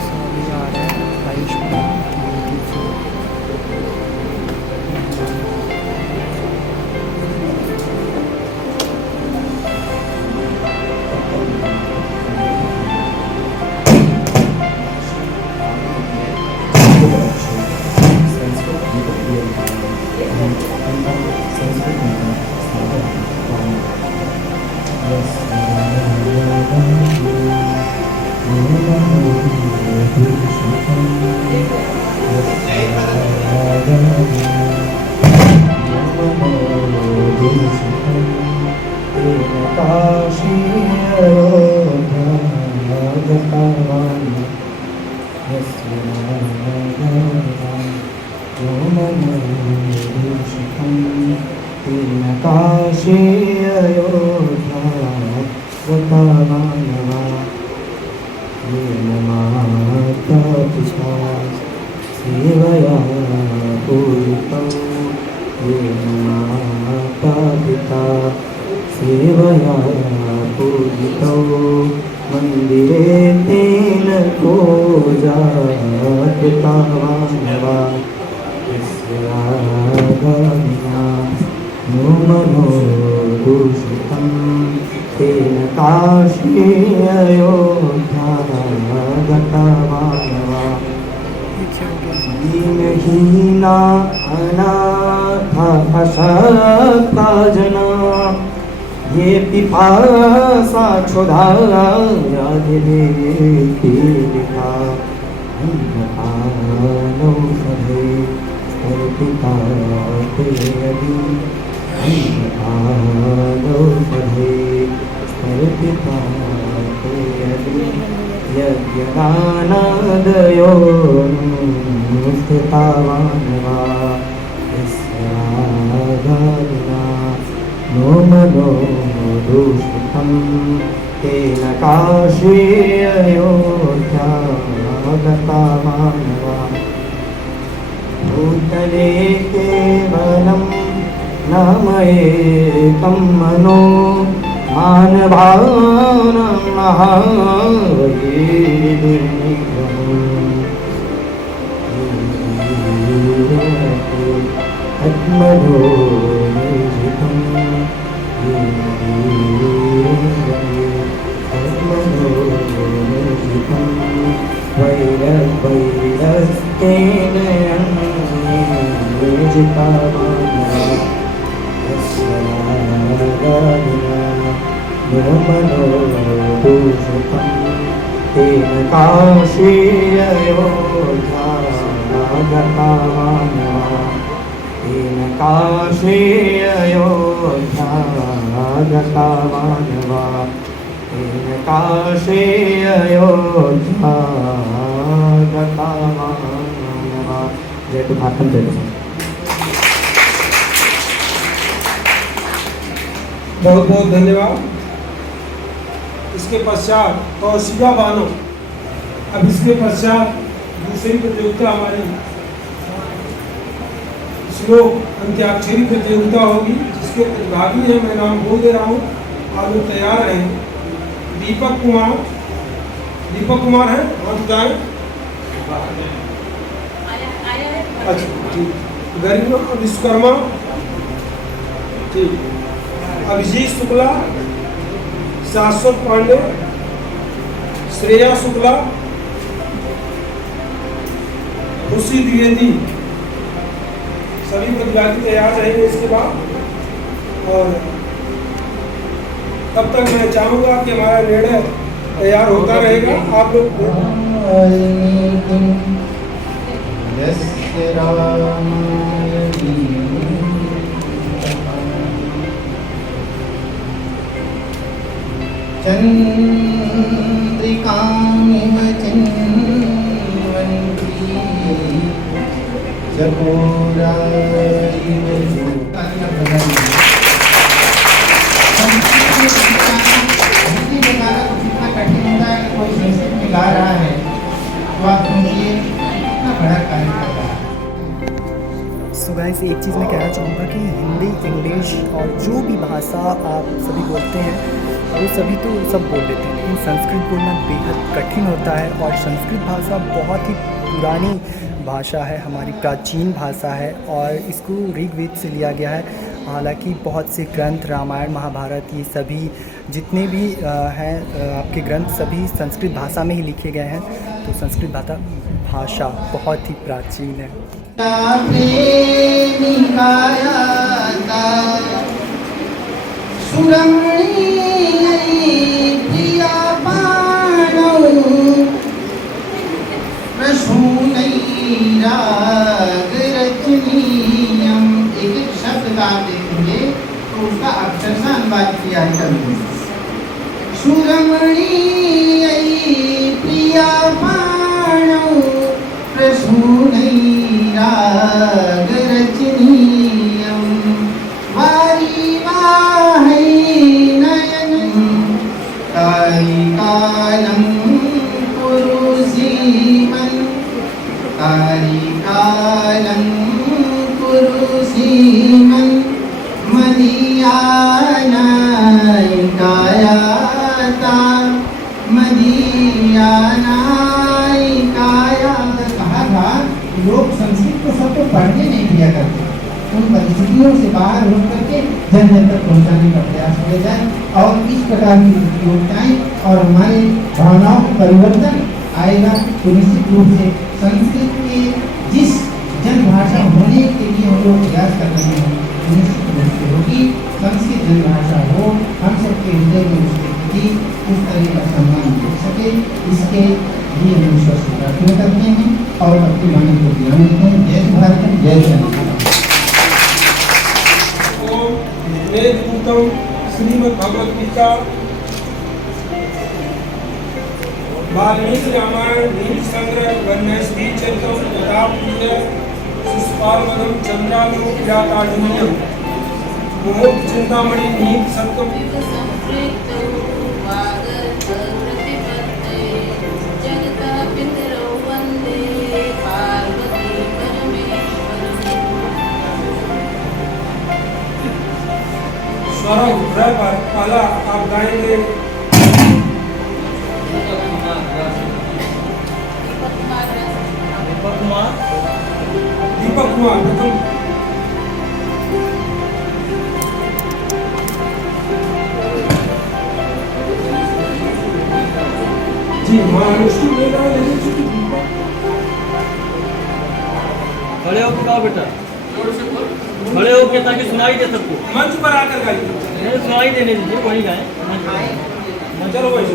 स्वामी आ रहे हैं आयुष्मान की से। सेवया पूजितं येन माता पिता सेवया पूजितो मंदिरे तेन पूजा कृतवानवा यस्यागमना नो मनो दूषितं तेन काशी अयोध्या गतवानवा दीनहीना अनाथा अशक्ता जना ये पिपासा क्षुधा पीडिता अन्नपानौषधे अर्पिता ते यदि अन्नपानौषधे अर्पिता ते यदि यज्ञदानादयो स्थितावानवा यस्यागादिना नो मनो दूषितं तेन काशी अयोध्या गतवानवा भूतले केवलं नामैकं मनो मानवानां आत्मनो निर्जितं आत्मनो निर्जितं वैरस्तेन निर्जितावानवा यस्यागादिना नो मनो दूषितं तेन काशी अयोध्या गतवानवा तेन काशी अयोध्या गतवानवा तेन काशी अयोध्या गतवानवा। जय भारत जय भारत। बहुत बहुत धन्यवाद। इसके पश्चात तौसीबा बानो। अब इसके पश्चात दूसरी प्रतियोगिता हमारी श्लोक अंत्याक्षरी प्रतियोगिता होगी, जिसके प्रतिभागी हैं, मैं नाम बोल दे रहा हूँ, आप लोग तैयार हैं। दीपक कुमार हैं, हाथ उठाएं। अच्छा ठीक। गरिमा विश्वकर्मा, ठीक। अभिजीत शुक्ला, शाश्वत पांडे, श्रेया शुक्ला, खुशी द्विवेदी, सभी प्रतिभागी तैयार रहेंगे इसके बाद। और तब तक मैं चाहूँगा कि हमारा निर्णय तैयार होता रहेगा। आप लोग चंद्रिकामिव चिन्वन्ती चकोराइव कठिन होता है कि कोई मैसेज में गा रहा है तो आप सुनिए कितना बड़ा कार्य कर रहा है। सो गाइस एक चीज़ मैं कहना चाहूँगा कि हिंदी, इंग्लिश और जो भी भाषा आप सभी बोलते हैं वो सभी तो सब बोल लेते हैं, लेकिन संस्कृत बोलना बेहद कठिन होता है। और संस्कृत भाषा बहुत ही पुरानी भाषा है, हमारी प्राचीन भाषा है और इसको ऋग्वेद से लिया गया है। हालांकि बहुत से ग्रंथ, रामायण, महाभारत, ये सभी जितने भी हैं आपके ग्रंथ सभी संस्कृत भाषा में ही लिखे गए हैं। तो संस्कृत भाषा बहुत ही प्राचीन है। एक एक शब्द का आप देखेंगे तो उसका अक्षरशः अनुवाद किया है कवि। सुरमणीयै प्रिया पाणौ प्रसूनैरागरचनीयं वारिवाहै नयनं कालिकालं कुरुसीमन् कालिकालं कुरुसीमन् मदीयानायिकायाता मदीयानायिकाया। कहा था लोग संस्कृत को सबको पढ़ने नहीं दिया करते, उन परिस्थितियों से बाहर हो करके जन जन तक पहुँचाने का प्रयास किया जाए और इस प्रकार की प्रतियोगिताएं और हमारे भावनाओं में परिवर्तन आएगा तो निश्चित रूप से संस्कृत के जिस जनभाषा होने के लिए हम लोग प्रयास कर रहे हैं निश्चित रूप से होगी। संस्कृत जनभाषा हो, हम सबके हृदय में उसके प्रति उस तरह का सम्मान देख सके, इसके लिए हम ईश्वर से प्रार्थना करते हैं और अपनी वाणी को ध्यान देते हैं। जय भारत, जय जनता। ओम वेदभूतम श्रीमद् भगवद गीता वाल्मीकि रामायण नीति संग्रह वन्यस्ती चरितम प्रतापनीय सुष्पालवनम चंद्रालो व्याकारणीयम मोह चिंतामणि नीति सत्यम स्वरम हृदय पर पहला आप गाएंगे दीपक कुमार प्रथम। जी महानुष्टि मेरा खड़े होकर गाओ बेटा, खड़े होकर ताकि सुनाई दे सबको। मंच पर आकर गाइए, सुनाई देने दीजिए, वही गाएं। चलो भाई।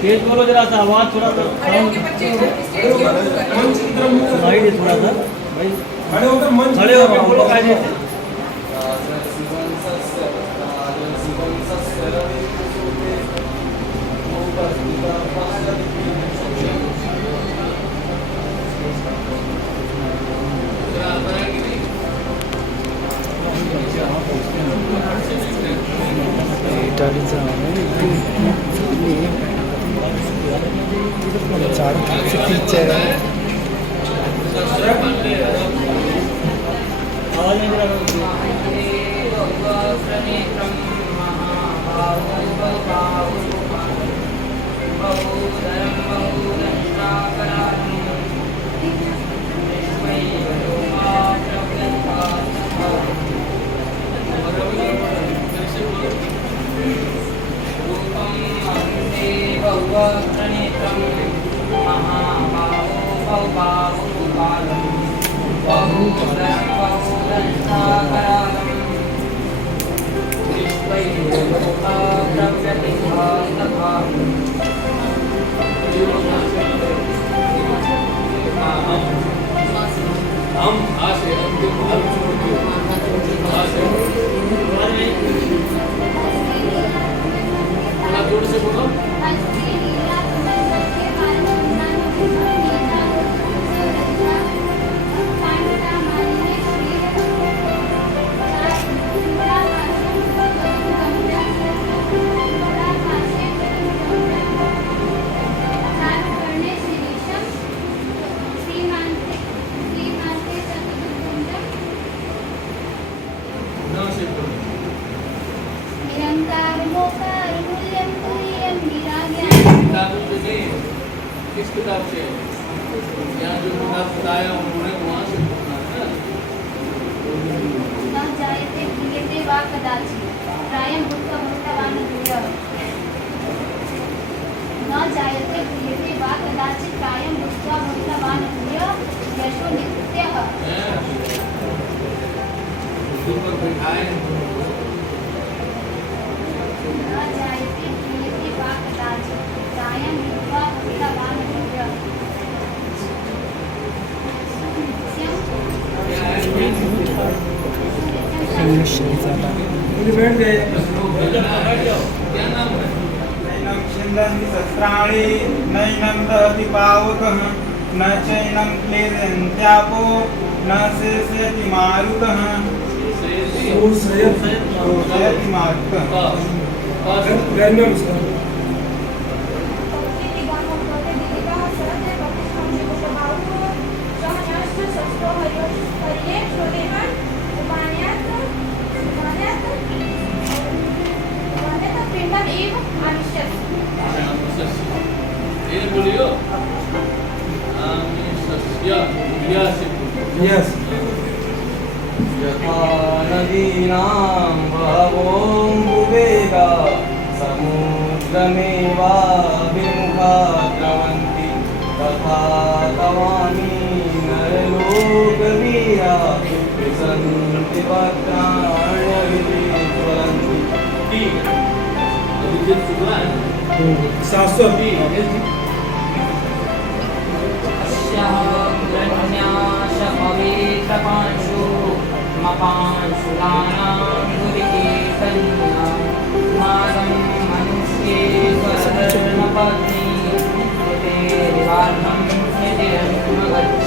तेज बोलो जरा सा, आवाज थोड़ा सा सुनाई दे थोड़ा सा भाई। खड़े होकर मंच खड़े होकर बोलो कायदे से। चारों तरफ से टीचर है। आवाज नहीं हम किताब से है। यहाँ जो किताब बताया उन्होंने वहाँ से पूछना है ना। न जायते क्रियते वा कदाचित् प्रायं भूत्वा भूतवानभूयः। न जायते क्रियते वा कदाचित् प्रायं भूत्वा भूतवानभूयः यशो नित्यः। ऊपर बैठाए न जायते क्रियते वा कदाचित् प्रायं भूत्वा भूतवानभूयः। इंग्लिश ज़्यादा बैठ गए। क्या नाम है? नैनं छिन्दन्ति शस्त्राणि नैनं दहति पावकः न चैनं क्लेदयन्त्यापो न शेषयति मारुतः शोषयति मारुतः। गर्मी में उसका ये बोलियो यस यथा नदीनां बहवोऽम्बुवेगा समुद्रमेवाभिमुखा द्रवन्ति तथा तवामि नरलोकवीरा विसन्ति वक्त्राण्यभिज्वलन्ति। अभिजित सुना है 700 पवित्रपांशु मपांशुलानां दुरिकीर्तनीया मादं मनुष्ये स्वरधर्मपत्नी कृतेरिवार्णं निधिरन्मगच्छ।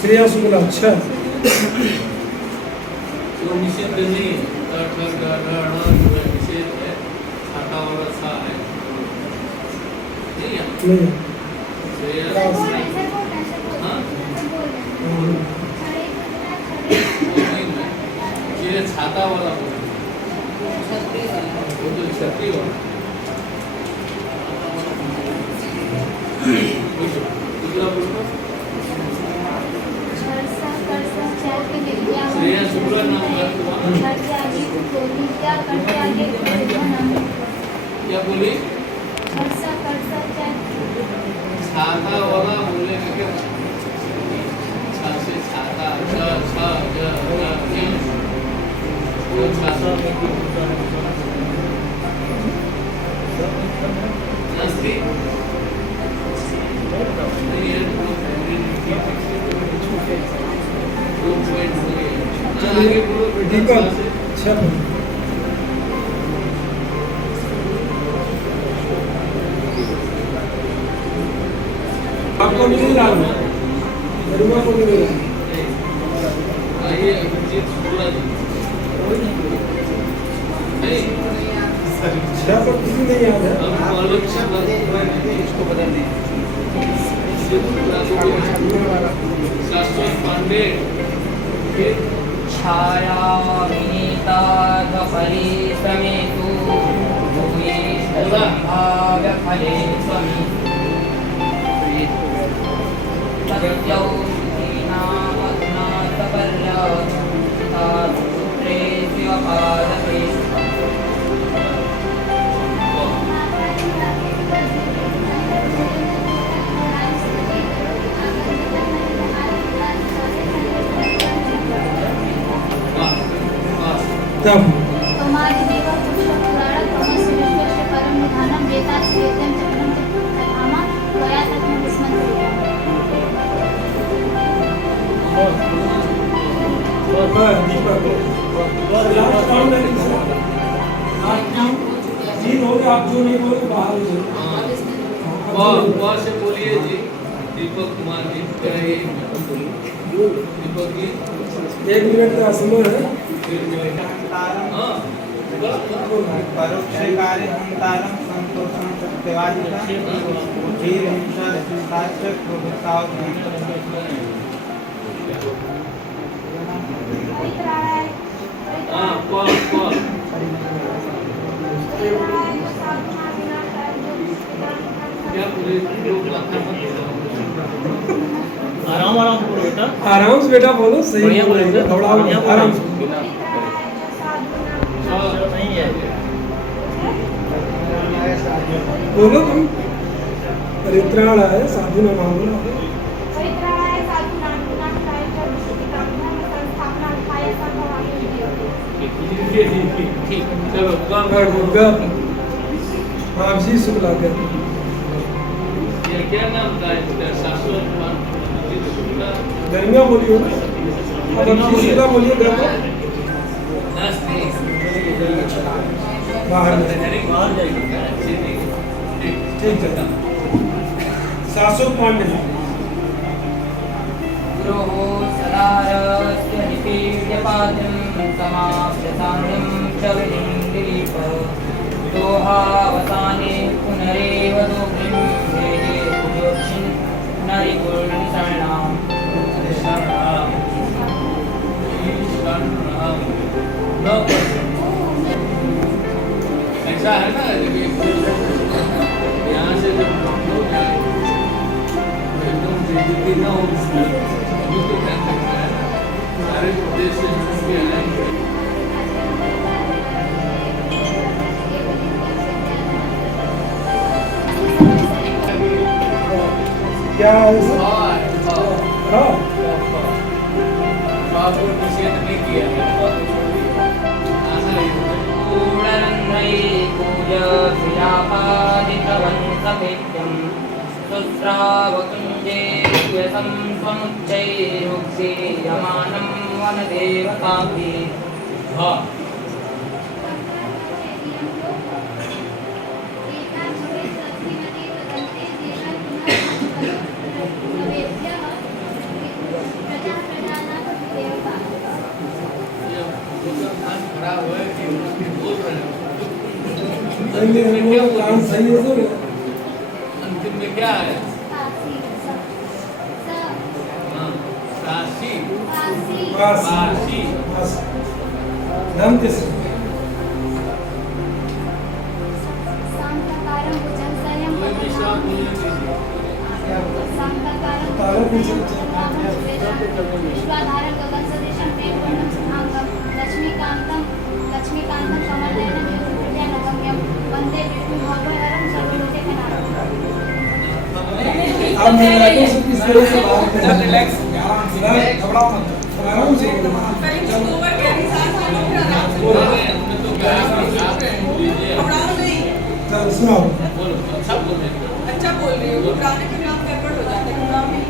श्रेया शुक्ला अच्छा जो निषेध नहीं निषेध है छाता वाला सा है नहीं है नहीं हाँ ये छाता वाला बोल वो तो छतरी वाला दूसरा बोलो श्रेया शुक्ला नाम है क्या बोली छाता वाला बोलने का क्या छा से छाता वो छाता नस्ती नहीं है दीपक अच्छा आपको नहीं डालना गरुआ को नहीं डालना आइए अभिजीत शुक्ला जी नहीं अच्छा पर किसी नहीं याद है इसको बदल शाश्वत पांडे छाया विनीता धपली समेतु भूये भाव्य फले स्वमी जगत्यौ दीनामग्नातपर्य सूत्रे शिवपादते तब तुम्हारी देवा पुरुष पुराण तमस्य विश्वस्य परम निधानम वेदात वेद्यम चक्रम तथामा त्वया तत्म विस्मृत्य। दीपक लास्ट राउंड है जीत हो गया। आप जो नहीं बोले बाहर हो जाए। बहुत से बोलिए जी दीपक कुमार जी दीपक जी 1 मिनट का समय है। हाँ परोक्ष कार्य हंतारम संतोषम सत्यवादिता धीर हिंसा साचक प्रभुताव बेटा आराम से बेटा बोलो, सही बढ़िया बोल रही है, बोलो, थोड़ा बढ़िया बोलो। आराम से नहीं है बोलो तुम। परित्राणाय साधु नाम बोलो। परित्राणाय साधूनां विनाशाय च दुष्कृतां संस्थापनार्थाय संभवामि ठीक चलो गुग्गा आपसी शुक्ला कर। ये क्या नाम था इसका? शाश्वत गर्मियाँ बोलियो ना, अब आपसी शुक्ला बोलिए गर्मियाँ बाहर बाहर जाएगा ठीक है। शाश्वत पांडे गुरोः सदारस्य निपीड्यपाद्यं समाप्यसान्यं च विधिं दिलीप दोहावसाने पुनरेव दोग्धिं देहे पुजोक्षिन् नरिपुर्निसरणाम् ऐसा है ना, यहाँ से जब हम लोग जाए एकदम बेइज्जती ना हो, अभी तो ध्यान रखना है ना, सारे प्रदेश से जुड़ के आएंगे। क्या है सर? हाँ बाबू निषेध नहीं किया है, पूजभिलापादिप्रवंसवेद्यं सुस्रावकुञ्जे व्यसं स्वमुच्चैरुक्षीयमानं वनदेवताभिः। हाँ खराब है कि बोल रहे हैं काम सही है सर। अंतिम में क्या है? हाँ, काशी काशी नाम कैसे? कोई भी शब्द बोलने दीजिए। विश्वाधारं गगन सदृशं मेघवर्णं शुभांगं लक्ष्मीकान्तं कमलनयनं योगप्रियानगम्यं वन्दे विष्णुं भवभयहरं सर्वलोकैकनाथं। आप महिलाओं से किस तरह से बात करें? रिलैक्स, घबराओ मत, आराम से चलो सुनाओ। अच्छा बोल रही हो, घबराने पे काम गड़बड़ हो जाता है, घबराओ नहीं।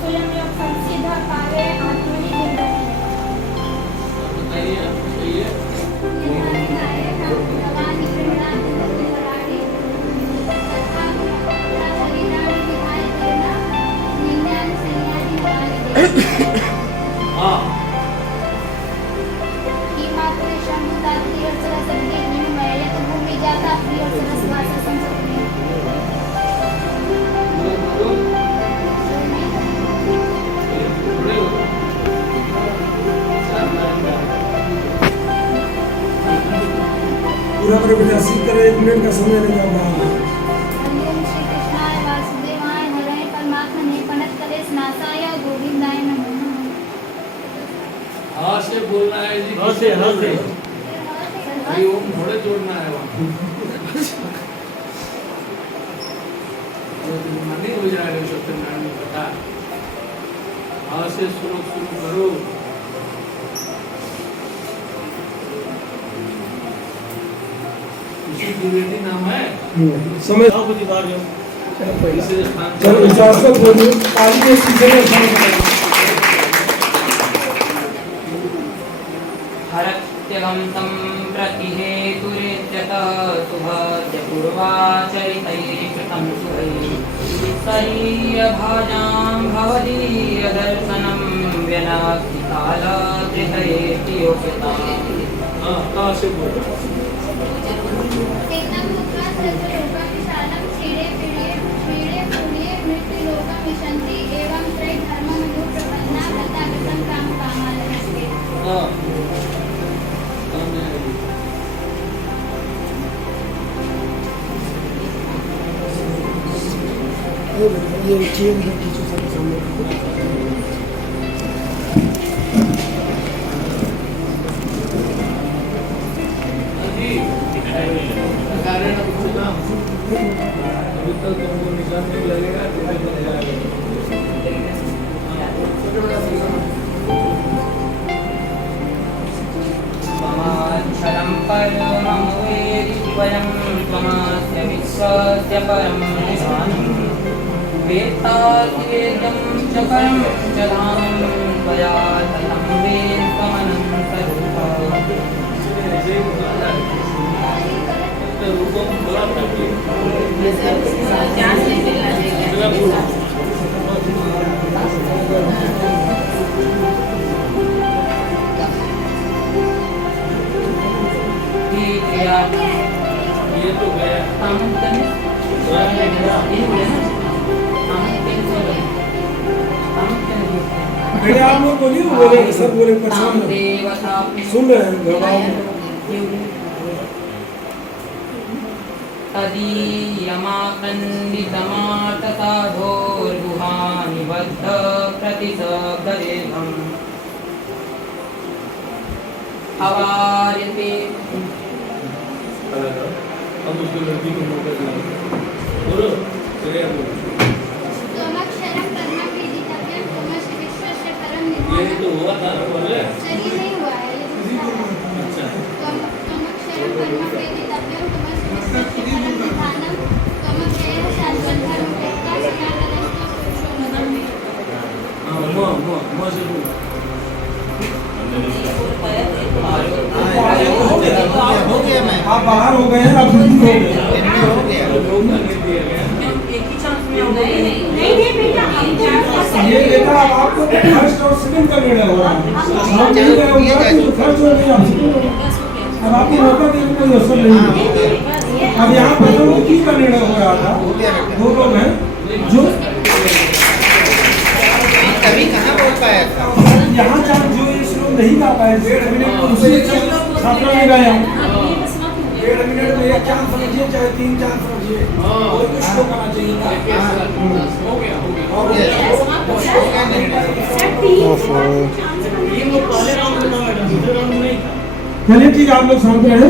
स्वयं योग संसिद्ध पावे आत्मनि जिंदगी बताइए, सही है। भगवान प्रेरणा जिंदगी कराड़ी तथा शरीरानि विधाय करना निन्यानि संन्यानि वाली हाँ की मात्र शंभुता तीर्थ रसंगे निमय यत भूमि जाता तीर्थ रसवास संसक्ति पूरा पूरा बेटा सीख कर 1 मिनट का समय लेगा बाहर। ओम श्री कृष्णाय वासुदेवाय हरे परमात्मने प्रणतकलेशनाशाय गोविंदाय नमो नमः। हाँ से बोलना है जी, हाँ से भाई ओम थोड़े जोड़ना है वहाँ। तो नहीं हो जाएगा सत्यनारायण ने कथा। हाँ से श्लोक शुरू करो। किसी द्विवेदी नाम है? समय इसे स्थान चलो इजाजत बोलिए, आगे के सीजन में शामिल करेंगे। हरत्यगं तं प्रतिहेतुरित्यतः सुभद्यपूर्वाचरितैः शुभैः सरीयभाजां भवदीयदर्शनं व्यनाक्तिकालधृतयेति योग्यताम्। हाँ कहाँ से बोलो? एकं मुद्रा सर्वलोकविशालं क्षीणे पुण्ये मृत्युलोकं विशन्ति एवं त्रयधर्ममनुप्रपन्ना व्रतागतं कामकामालयस्ते। ये चेन है खींचो सबके सामने। अभी तक तुमको निशान नहीं लगेगा तो बन जाएगा। क्षरं परमं वेदि स्वयं त्वमस्य विश्वस्य परं निधानं वेत्तासि वेद्यं च परं च धामं त्वया ततं वेत्त्वमनन्तरूपः। ये तो गया बेटे आप लोग बोलिए, बोलेंगे सब बोले परेशान सुन रहे हैं घबराओ। तदीयमाकन्दितमातसाधोर्गुहानिबद्ध प्रतिशब्दरेधम् अवार्यते। अब उसको लड़की को मौका दिया बोलो चले आप लोग। त्वमक्षरं परमं वेदितव्यं त्वमस्य विश्वस्य परं ये निधानं। तो हुआ था बोले सर ये नहीं हुआ है, ये दूसरा है। अच्छा त्वमक्षरं परमं वेदितव्यं त्वमस्य विश्वस्य परं निधानं त्वमव्ययः शाश्वतधर्मः वेत्ता सनातनस्तु पुरुषो मदं मे। हाँ मुँह से बोलो। हो गया मैं आप बाहर हो गए हैं, आप छुट्टी हो गए। हो गया ये बेटा अब आपको फर्स्ट और सेकंड का निर्णय हो रहा है। हम नहीं गए होंगे तो फर्स्ट और नहीं आपसे। अब आपको मौका देने का कोई अवसर नहीं है। अब यहाँ प्रथम की का निर्णय हो रहा था। दो लोग हैं जो कभी कहाँ बोल पाया था। यहाँ जहाँ जो ये श्लोक नहीं गा पाए 1.5 मिनट में उसी छात्रों ने गाया। 1.5 मिनट में एक चांद समझिए चाहे 3 चांद समझिए, और कुछ तो करना चाहिए था। हो गया चलिए ठीक है, आप लोग शांत रहे।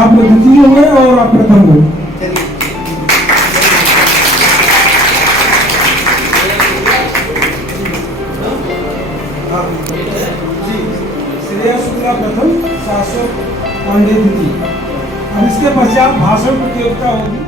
आप द्वितीय हुए और आप प्रथम हुए। श्रेया शुक्ला प्रथम, शाश्वत पांडे द्वितीय। अब इसके पश्चात भाषण प्रतियोगिता होगी।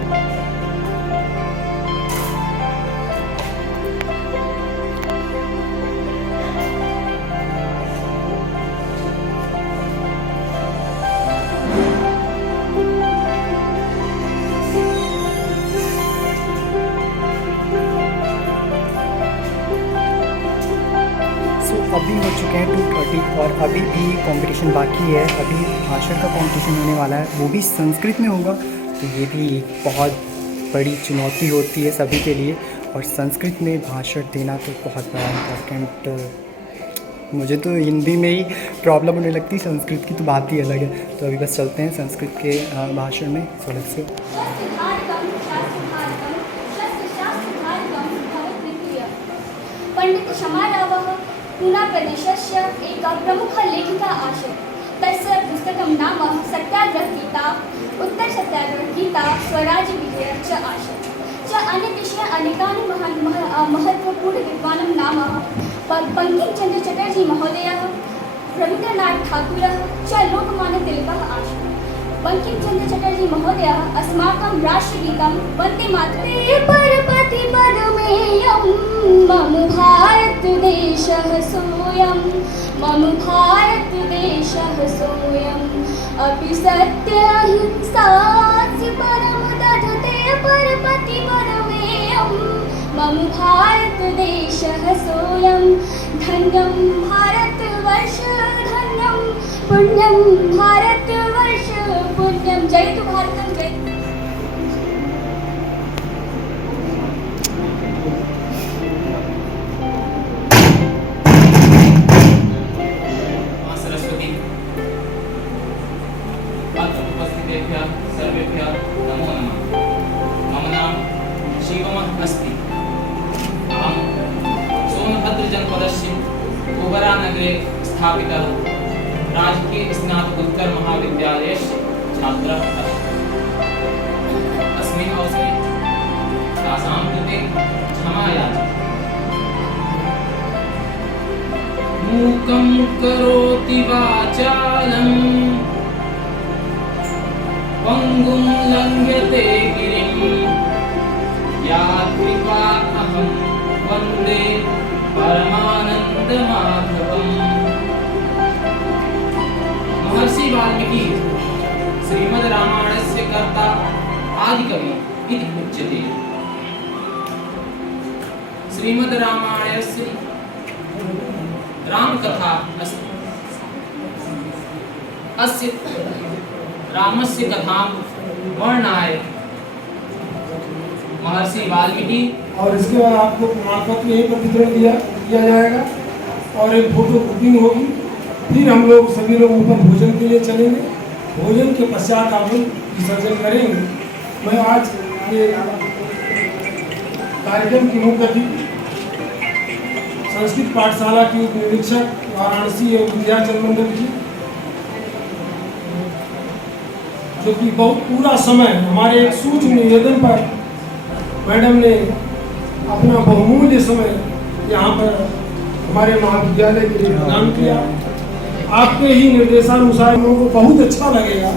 अभी हो चुके हैं 2:30 और अभी भी कंपटीशन बाकी है। अभी भाषण का कंपटीशन होने वाला है, वो भी संस्कृत में होगा। तो ये भी एक बहुत बड़ी चुनौती होती है सभी के लिए, और संस्कृत में भाषण देना तो बहुत बड़ा इम्पोर्टेंट। मुझे तो हिंदी में ही प्रॉब्लम होने लगती, संस्कृत की तो बात ही अलग है। तो अभी बस चलते हैं संस्कृत के भाषण में। So let's go. पंडित क्षमारावः पूना प्रदेशस्य एका प्रमुखलेखिका आसीत्। तस्य पुस्तकं नाम सत्याग्रहगीता, उत्तरसत्याग्रहगीता, स्वराज्यविजयः च आसीत्। च अन्यदेशीय अनेकानि महत्त्वपूर्णविद्वानां नाम बङ्किमचन्द्र चटर्जी महोदयः, रवीन्द्रनाथ ठाकुरः च लोकमान्य तिलकः आसीत्। बंकिमचन्द्र चटर्जी महोदयः अस्माकं राष्ट्रगीतं वन्दे मातरम् परपति परमेयं मम भारतदेशः सोऽयं, मम भारतदेशः सोऽयं, अपि सत्य अहिंसास्य परं दधते परपति परमेयं मम भारतदेशः सोऽयं। धन्यं भारतवर्ष धन्यं पुण्यं भारतवर्ष पुण्यं। जयतु भारतं जय। सरस्वती उपस्थितेभ्यः सर्वेभ्यः नमो नमः। मम नाम शिवमः अस्ति। अहं सोनभद्रजनपदस्य ओबरानगरे स्थापितः राजकीय स्नातकोत्तर महाविद्यालयस्य छात्रः अस्मि। अस्मिन् अवसरे तासां कृते क्षमा याचे। मूकं करोति वाचालं पंगुं लंघ्यते गिरिं यात्रिपाकहं वन्दे परमानन्दमाधवम्। महर्षि वाल्मीकि श्रीमद् रामायणस्य कर्ता आदिकवि इति उच्यते। श्रीमद् रामायणस्य रामकथा अस्ति। अस्य रामस्य कथां वर्णनाय महर्षि वाल्मीकि और इसके बाद आपको प्रमाण पत्र यहीं पर वितरण किया जाएगा और एक फोटो बुकिंग होगी। फिर हम लोग सभी लोग ऊपर भोजन के लिए चलेंगे। भोजन के पश्चात आप लोग विसर्जन करेंगे। मैं आज ये कार्यक्रम की मुख्य अतिथि संस्कृत पाठशाला की निरीक्षक वाराणसी एवं विद्याचल मंडल की, जो कि बहुत पूरा समय हमारे एक सूक्ष्म निवेदन पर मैडम ने अपना बहुमूल्य समय यहाँ पर हमारे महाविद्यालय के लिए प्रदान किया। आपके ही निर्देशानुसार हम लोगों को बहुत अच्छा लगेगा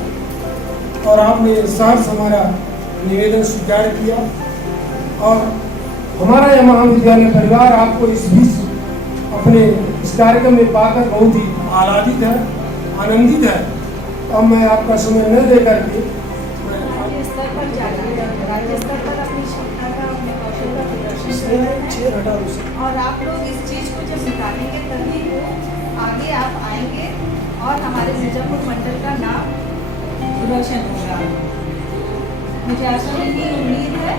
और आपने सहर्ष हमारा निवेदन स्वीकार किया और हमारा यह महाविद्यालय परिवार आपको इस बीच अपने इस कार्यक्रम में पाकर बहुत ही आह्लादित है, आनंदित है। अब मैं आपका समय न दे करके राज्य स्तर पर जाकर राज्य स्तर पर अपनी क्षमता का अपने कौशल का प्रदर्शन करें और आप लोग इस चीज़ को जब निकालेंगे तभी वो आगे आप आएंगे और हमारे मिर्जापुर मंडल का नाम रोशन होगा। मुझे आशा नहीं उम्मीद है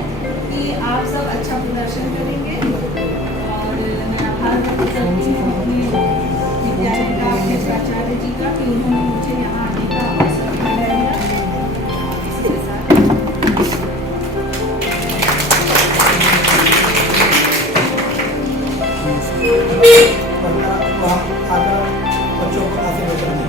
कि आप सब अच्छा प्रदर्शन करेंगे और मैं आभार व्यक्त करती हूँ अपने विद्यालय का, अपने प्राचार्य जी का कि उन्होंने मुझे यहाँ आने का अवसर दिया। इसी के साथ बच्चों को आगे बढ़ाना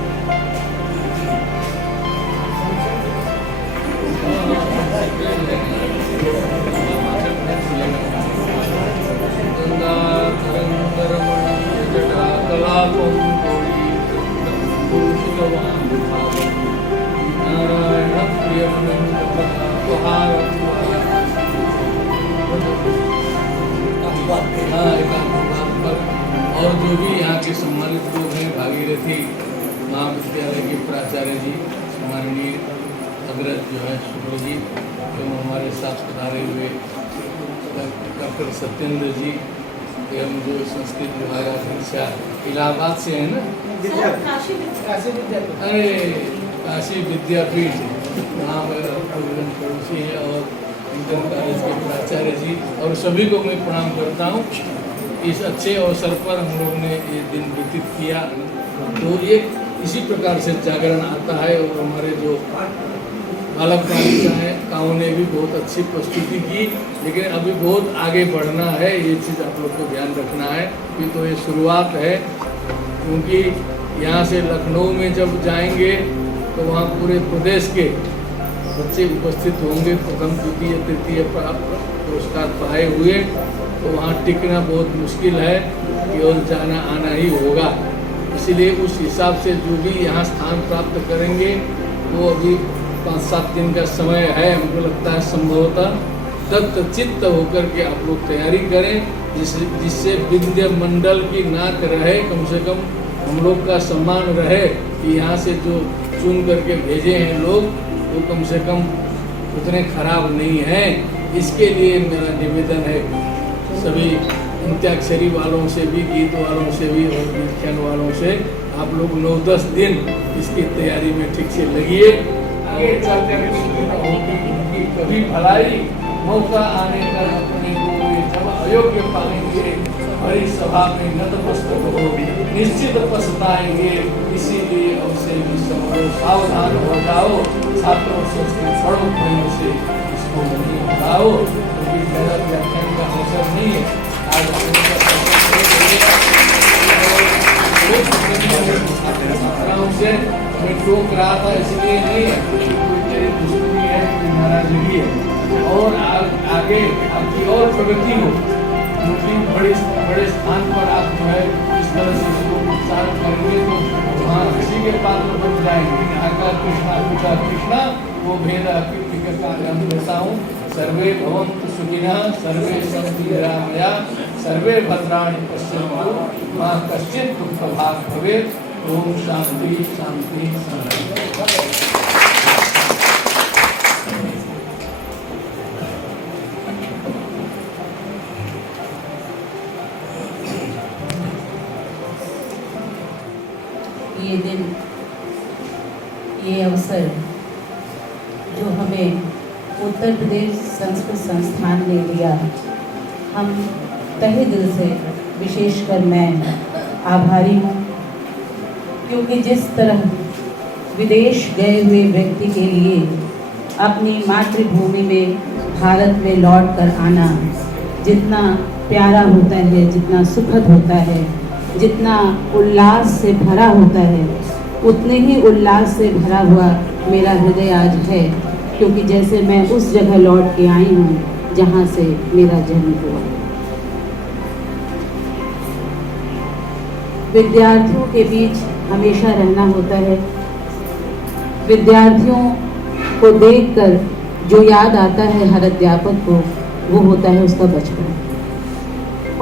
और जो भी यहाँ के सम्मानित लोग हैं, भागीरथी महाविद्यालय के प्राचार्य जी, माननीय अग्रज जो है शुक्र जी, एवं हमारे साथ पधारे हुए डॉक्टर सत्येंद्र जी एवं जो संस्कृत विभाग अध्यक्ष इलाहाबाद से है ना, अरे काशी विद्यापीठ वहाँ पर पड़ोसी है और इंटर कॉलेज के प्राचार्य जी और सभी को मैं प्रणाम करता हूँ। इस अच्छे अवसर पर हम लोग ने ये दिन व्यतीत किया। तो ये इसी प्रकार से जागरण आता है और हमारे जो बालक बालिकाओं ने भी बहुत अच्छी प्रस्तुति की, लेकिन अभी बहुत आगे बढ़ना है। ये चीज़ आप लोग को ध्यान रखना है कि तो ये शुरुआत है, क्योंकि यहाँ से लखनऊ में जब जाएंगे तो वहाँ पूरे प्रदेश के बच्चे उपस्थित होंगे। प्रथम द्वितीय तृतीय पुरस्कार पाए हुए, तो वहाँ टिकना बहुत मुश्किल है, केवल जाना आना ही होगा। इसलिए उस हिसाब से जो भी यहाँ स्थान प्राप्त करेंगे वो अभी 5-7 दिन का समय है, हमको लगता है संभवतः तत्चित्त होकर के आप लोग तैयारी करें, जिससे विद्या मंडल की नाक रहे, कम से कम हम लोग का सम्मान रहे कि यहाँ से जो चुन करके भेजे हैं लोग वो कम से कम उतने खराब नहीं हैं। इसके लिए मेरा निवेदन है सभी अंत्याक्षरी वालों से भी, गीत वालों से भी और व्याख्यान वालों से आप लोग 9-10 दिन इसकी तैयारी में ठीक से लगिए। आगे चलकर कभी भलाई मौका आने पर अपने को जब अयोग्य पाएंगे बड़ी सभा में नतमस्तक हो निश्चित पछताएंगे। इसीलिए हमसे भी सावधान हो जाओ छात्रों, संस्कृत पढ़ो, प्रेम से इसको नहीं होगा। आओ, क्योंकि मेरा व्याख्यान का अवसर नहीं है। आज से मैं टोक रहा था, इसलिए नहीं है कोई तेरी दुश्मनी है, कोई नाराजगी है, और आगे आपकी और प्रगति हो, क्योंकि बड़े स्थान पर आप जो है इस तरह से इसको नुकसान करेंगे तो वहाँ किसी के पात्र बन जाएंगे। आका कृष्णा पूछा कृष्णा वो भेदा कृष्ण का हम देता हूँ। सर्वे भवन्तु सुखिनः, सर्वे सन्तु निरामया, सर्वे भद्राणि पश्यन्तु मा कश्चित् दुःखभाग् भवेत्। ओम शांति शांति शांति। ये दिन, ये अवसर जो हमें उत्तर प्रदेश संस्कृत संस्थान ने दिया, हम तहे दिल से, विशेषकर मैं आभारी हूँ, क्योंकि जिस तरह विदेश गए हुए व्यक्ति के लिए अपनी मातृभूमि में, भारत में लौट कर आना जितना प्यारा होता है, जितना सुखद होता है, जितना उल्लास से भरा होता है, उतने ही उल्लास से भरा हुआ मेरा हृदय आज है, क्योंकि जैसे मैं उस जगह लौट के आई हूँ जहाँ से मेरा जन्म हुआ। विद्यार्थियों के बीच हमेशा रहना होता है। विद्यार्थियों को देखकर जो याद आता है हर अध्यापक को, वो होता है उसका बचपन।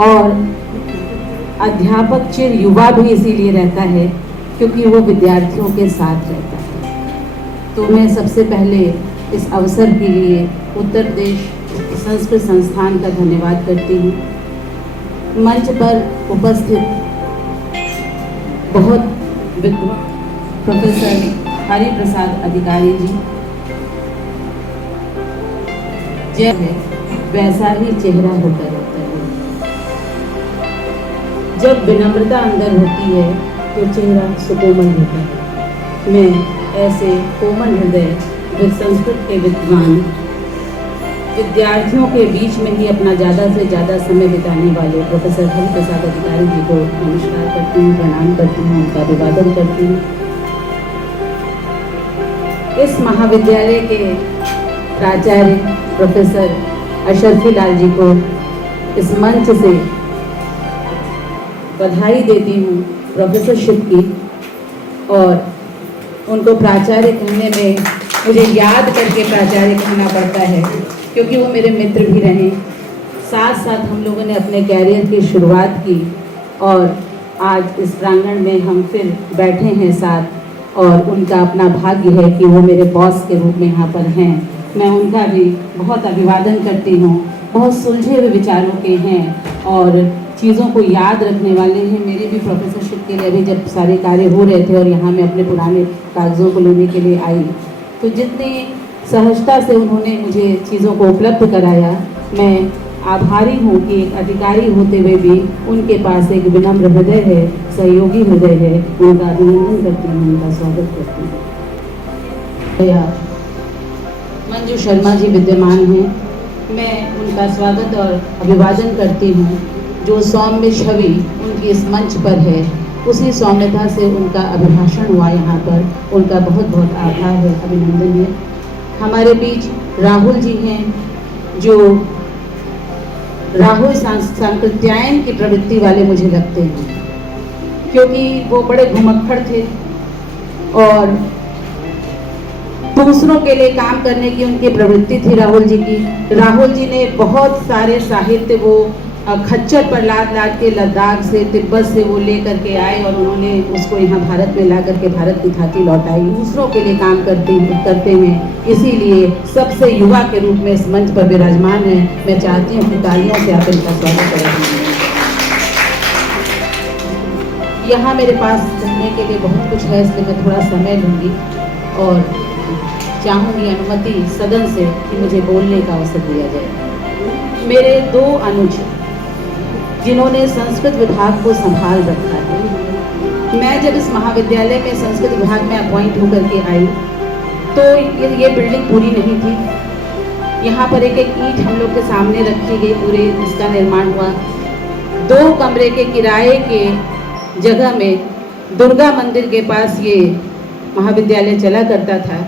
और अध्यापक चिर युवा भी इसीलिए रहता है क्योंकि वो विद्यार्थियों के साथ रहता है। तो मैं सबसे पहले इस अवसर के लिए उत्तर प्रदेश संस्कृत संस्थान का धन्यवाद करती हूँ। मंच पर उपस्थित बहुत विद्वान प्रोफेसर हरि प्रसाद अधिकारी जी, जैसे वैसा ही चेहरा होता रहता है। जब विनम्रता अंदर होती है तो चेहरा सुकोमल होता है। मैं ऐसे कोमल हृदय संस्कृत के विद्वान विद्यार्थियों के बीच में ही अपना ज़्यादा से ज़्यादा समय बिताने वाले प्रोफेसर हरि प्रसाद अधिकारी जी को नमस्कार करती हूँ, प्रणाम करती हूँ, उनका अभिवादन करती हूँ। इस महाविद्यालय के प्राचार्य प्रोफेसर अशरफी लाल जी को इस मंच से बधाई देती हूँ प्रोफेसरशिप की, और उनको प्राचार्य कहने में मुझे याद करके प्राचार्य कहना पड़ता है क्योंकि वो मेरे मित्र भी रहे। साथ साथ हम लोगों ने अपने कैरियर की शुरुआत की और आज इस प्रांगण में हम फिर बैठे हैं साथ, और उनका अपना भाग्य है कि वो मेरे बॉस के रूप में यहाँ पर हैं। मैं उनका भी बहुत अभिवादन करती हूँ। बहुत सुलझे हुए विचारों के हैं और चीज़ों को याद रखने वाले हैं। मेरे भी प्रोफेसरशिप के लिए अभी जब सारे कार्य हो रहे थे और यहाँ मैं अपने पुराने कागज़ों को लेने के लिए आई, तो जितनी सहजता से उन्होंने मुझे चीज़ों को उपलब्ध कराया, मैं आभारी हूँ कि एक अधिकारी होते हुए भी उनके पास एक विनम्र हृदय है, सहयोगी हृदय है। उनका अभिनंदन करती हूँ, उनका स्वागत करती हूँ। मंजू शर्मा जी विद्यमान हैं, मैं उनका स्वागत और अभिवादन करती हूँ। जो सौम्य छवि उनकी इस मंच पर है, उसी सौम्यता से उनका अभिभाषण हुआ यहाँ पर, उनका बहुत बहुत आभार है, अभिनंदन है। हमारे बीच राहुल जी हैं, जो राहुल सांकृत्यायन की प्रवृत्ति वाले मुझे लगते हैं, क्योंकि वो बड़े घुमक्खड़ थे और दूसरों के लिए काम करने की उनकी प्रवृत्ति थी राहुल जी की। राहुल जी ने बहुत सारे साहित्य वो खच्चर पर लाद लाद के लद्दाख से, तिब्बत से वो ले करके आए और उन्होंने उसको यहाँ भारत में ला करके भारत की छाती लौटाई। दूसरों के लिए काम करते हैं, इसीलिए सबसे युवा के रूप में इस मंच पर विराजमान है। मैं चाहती हूँ कि तालियों से आप इनका स्वागत करें। यहाँ मेरे पास कहने के लिए बहुत कुछ है, इसलिए मैं थोड़ा समय लूँगी और चाहूँगी अनुमति सदन से कि मुझे बोलने का अवसर दिया जाए। मेरे दो अनुज जिन्होंने संस्कृत विभाग को संभाल रखा है। मैं जब इस महाविद्यालय में संस्कृत विभाग में अपॉइंट होकर के आई तो ये बिल्डिंग पूरी नहीं थी। यहाँ पर एक एक ईंट हम लोग के सामने रखी गई, पूरे इसका निर्माण हुआ। 2 कमरे के किराए के जगह में दुर्गा मंदिर के पास ये महाविद्यालय चला करता था।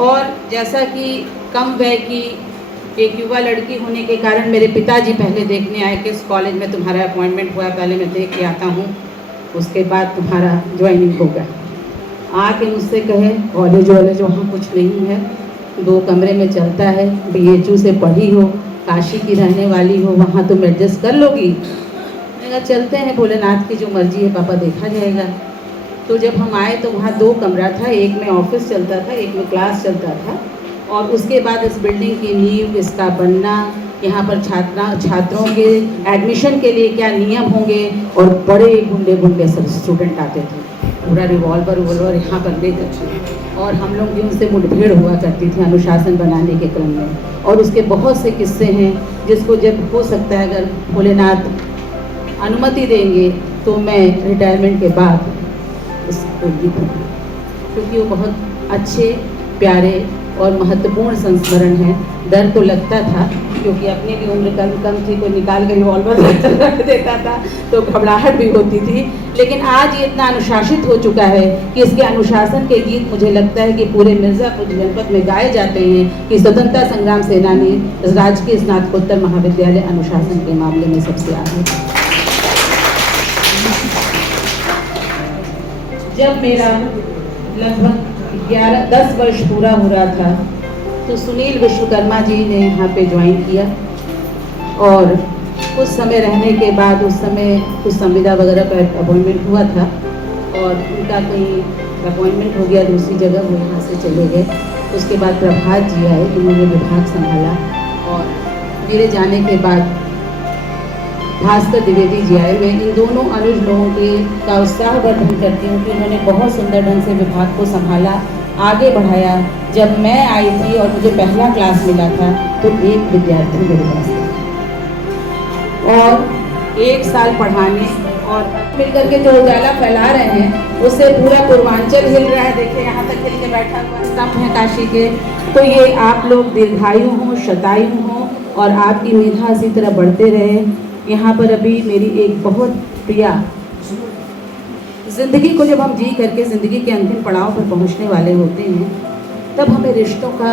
और जैसा कि कम व्यय की एक युवा लड़की होने के कारण मेरे पिताजी पहले देखने आए कि इस कॉलेज में तुम्हारा अपॉइंटमेंट हुआ, पहले मैं देख के आता हूँ, उसके बाद तुम्हारा ज्वाइनिंग होगा। आके मुझसे कहे कॉलेज वॉलेज वहाँ कुछ नहीं है, 2 कमरे में चलता है, BHU से पढ़ी हो, काशी की रहने वाली हो, वहाँ तुम एडजस्ट कर लोगी। मैंने कहा चलते हैं, भोलेनाथ की जो मर्जी है पापा, देखा जाएगा। तो जब हम आए तो वहाँ 2 कमरा था, एक में ऑफिस चलता था, एक में क्लास चलता था। और उसके बाद इस बिल्डिंग की नींव, इसका बनना, यहाँ पर छात्रों के एडमिशन के लिए क्या नियम होंगे, और बड़े गुंडे सब स्टूडेंट आते थे, पूरा रिवॉल्वर यहाँ पर लेकर, और हम लोग की उनसे मुठभेड़ हुआ करती थी अनुशासन बनाने के क्रम में। और उसके बहुत से किस्से हैं जिसको जब हो सकता है अगर भोलेनाथ अनुमति देंगे तो मैं रिटायरमेंट के बाद इसको लिखूँगी, क्योंकि वो बहुत अच्छे, प्यारे और महत्वपूर्ण संस्मरण है। डर तो लगता था क्योंकि अपनी भी उम्र कम थी, कोई निकाल कर रिवॉल्वर रख देता था तो घबराहट भी होती थी। लेकिन आज ये इतना अनुशासित हो चुका है कि इसके अनुशासन के गीत मुझे लगता है कि पूरे मिर्ज़ापुर जनपद में गाए जाते हैं कि स्वतंत्रता संग्राम सेनानी राजकीय स्नातकोत्तर महाविद्यालय अनुशासन के मामले में सबसे आगे। जब मेरा लगभग 10 वर्ष पूरा हो रहा था तो सुनील विश्वकर्मा जी ने यहाँ पे ज्वाइन किया, और कुछ समय रहने के बाद उस समय कुछ संविदा वगैरह का अपॉइंटमेंट हुआ था, और उनका कोई अपॉइंटमेंट हो गया दूसरी जगह, वो यहाँ से चले गए। उसके बाद प्रभात जी आए, उन्होंने विभाग संभाला, और मेरे जाने के बाद भास्कर द्विवेदी जी आए। मैं इन दोनों अनुज लोगों के का उत्साहवर्धन करती हूँ कि उन्होंने बहुत सुंदर ढंग से विभाग को संभाला, आगे बढ़ाया। जब मैं आई थी और मुझे पहला क्लास मिला था तो 1 विद्यार्थी मेरे पास था, और 1 साल पढ़ाने और मिल करके जो उजाला फैला रहे हैं उससे पूरा पूर्वांचल हिल रहा है। देखिए यहाँ तक हिल के बैठा हुआ स्तंभ है काशी के। तो ये आप लोग दीर्घायु हों, शतायु हों, और आपकी मेधा इसी तरह बढ़ते रहे। यहाँ पर अभी मेरी एक बहुत प्रिया, ज़िंदगी को जब हम जी करके ज़िंदगी के अंतिम पड़ाव पर पहुँचने वाले होते हैं तब हमें रिश्तों का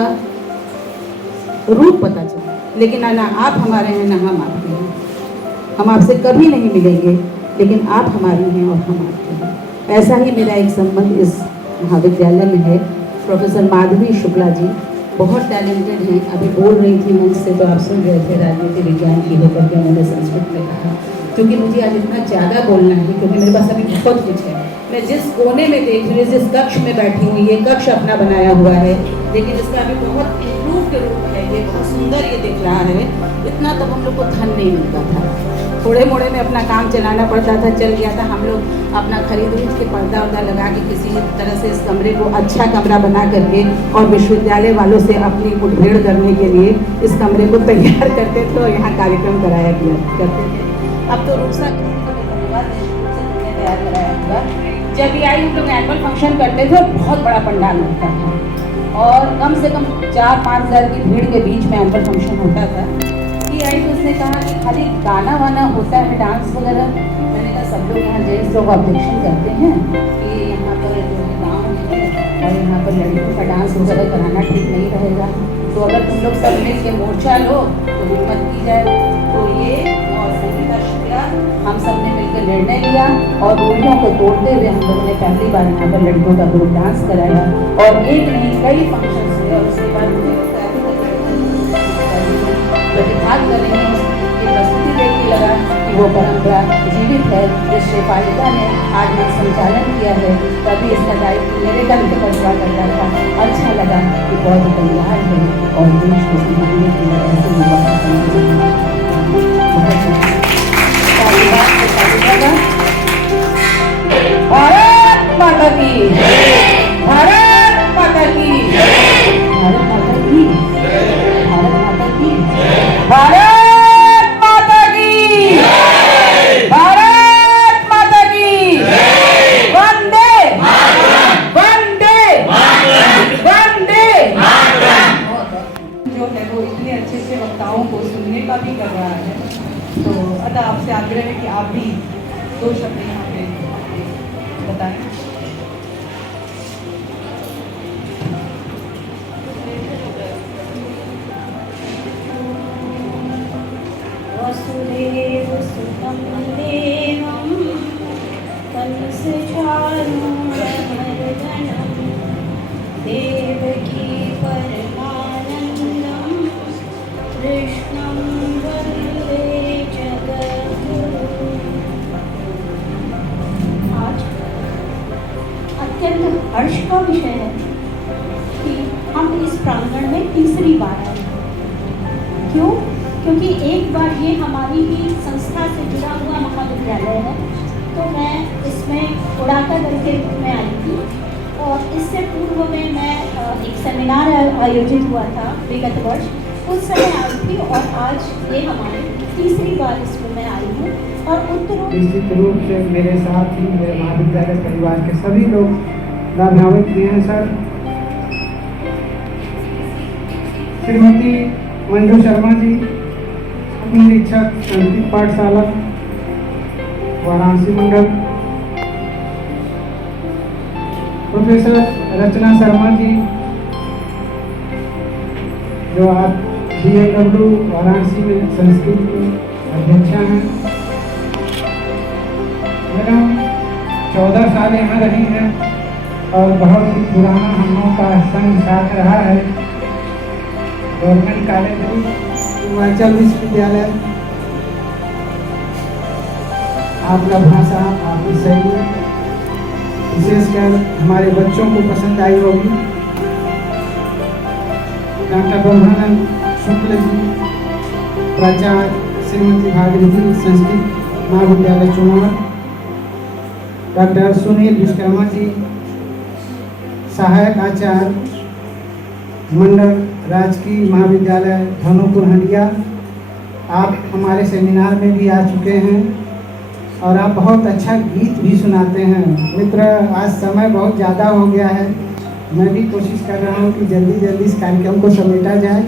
रूप पता चलता है, लेकिन ना आप हमारे हैं ना हम आपके हैं। हम आपसे कभी नहीं मिलेंगे, लेकिन आप हमारे हैं और हम आपके हैं। ऐसा ही मेरा एक संबंध इस महाविद्यालय में है। प्रोफेसर माधवी शुक्ला जी बहुत टैलेंटेड हैं। अभी बोल रही थी मंच से तो आप सुन रहे थे, राजनीति विज्ञान की होकर के उन्होंने संस्कृत में कहा। क्योंकि मुझे आज इतना ज़्यादा बोलना है क्योंकि मेरे पास अभी बहुत कुछ है। मैं जिस कोने में देख रही हूँ, जिस कक्ष में बैठी हूँ, ये कक्ष अपना बनाया हुआ है, लेकिन इसका अभी बहुत इम्प्रूव्ड रूप है, ये बहुत सुंदर ये दिख रहा है। इतना तब हम लोग को धन नहीं मिलता था, थोड़े मोड़े में अपना काम चलाना पड़ता था, चल गया था। हम लोग अपना खरीद के पर्दा वर्दा लगा के किसी तरह से इस कमरे को अच्छा कमरा बना करके और विश्वविद्यालय वालों से अपनी मुठभेड़ करने के लिए इस कमरे को तैयार करते थे और यहाँ कार्यक्रम कराया करते थे। अब तो रूसा तैयार कराया हुआ। जब भी आई हम लोग एनुअल फंक्शन करते थे, बहुत बड़ा पंडाल लगता था और कम से कम 4-5 हज़ार की भीड़ के बीच में एनुअल फंक्शन होता था। ये आई तो उसने कहा कि खाली गाना वाना होता है, डांस वगैरह। मैंने कहा सब लोग यहाँ जेंट्स लोग ऑब्जेक्शन करते हैं कि यहाँ पर जो है गाँव है और यहाँ पर लड़कियों का डांस वगैरह कराना ठीक नहीं रहेगा, तो अगर तुम लोग सब मिल के मोर्चा लो तो हिम्मत की जाए। तो ये और संगीता शुक्ला हम सब ने मिलकर निर्णय लिया और रूढ़ियों को तोड़ते हुए हम लोगों ने पहली बार यहाँ पर लड़कियों का ग्रुप डांस कराया और एक नहीं कई फंक्शन हुए। और उसके बाद प्रतिभाग करने में ये प्रस्तुति देख के लगा कि वो परंपरा जीवित है, जिस शेफालिका ने आज में संचालन किया है, तभी इसका दायित्व मेरे कंधे पर हुआ करता था। अच्छा लगा कि बहुत तैयार है और देश को संभालने के लिए ऐसे युवा भारत माता की, भारत माता की, भारत माता की, भारत माता की, भारत माता की, भारत माता की, वंदे वंदे वंदे। जो है वो इतने अच्छे से वक्ताओं को सुनने का भी कर रहा है। तो अतः आपसे आग्रह है कि आप भी 2 शब्द यहाँ पे बताएं। वसुदेव सुतं देवं कंसचाणूरमर्दनं देवकी परमानन्दं कृष्णं वन्दे जगद्गुरुम्। आज अत्यंत हर्ष का विषय है कि हम इस प्रांगण में तीसरी बार आए। क्यों? क्योंकि एक बार ये हमारी ही संस्था से जुड़ा हुआ महाविद्यालय है, तो मैं इसमें उड़ाका दल के रूप में आई थी। और इससे पूर्व में मैं एक सेमिनार आयोजित हुआ था विगत वर्ष, उस समय आई थी। और आज ये हमारी तीसरी बार इसमें मैं आई हूँ। और निश्चित रूप से मेरे साथ ही मेरे महाविद्यालय परिवार के सभी लोग लाभान्वित हुए हैं सर। श्रीमती मंजू शर्मा जी, निरीक्षक संस्कृत पाठशाला वाराणसी मंडल। प्रोफेसर रचना शर्मा जी, जो आप BLW वाराणसी में संस्कृत की अध्यक्षा हैं। मैडम 14 साल यहाँ रही हैं और बहुत ही पुराना हम लोगों का संग साथ रहा है। गवर्नमेंट कॉलेज हिमाचल विश्वविद्यालय, आपका भाषा, आपकी शैली विशेषकर हमारे बच्चों को पसंद आई होगी। डॉक्टर ब्रह्मानंद शुक्ल जी, प्राचार्य श्रीमती भागीरथी संस्कृत महाविद्यालय चुनाव। डॉक्टर सुनील विश्वकर्मा जी, सहायक आचार्य मंडल राजकीय महाविद्यालय धनुपुर हंडिया। आप हमारे सेमिनार में भी आ चुके हैं और आप बहुत अच्छा गीत भी सुनाते हैं। मित्र, आज समय बहुत ज़्यादा हो गया है, मैं भी कोशिश कर रहा हूँ कि जल्दी जल्दी इस कार्यक्रम को समेटा जाए।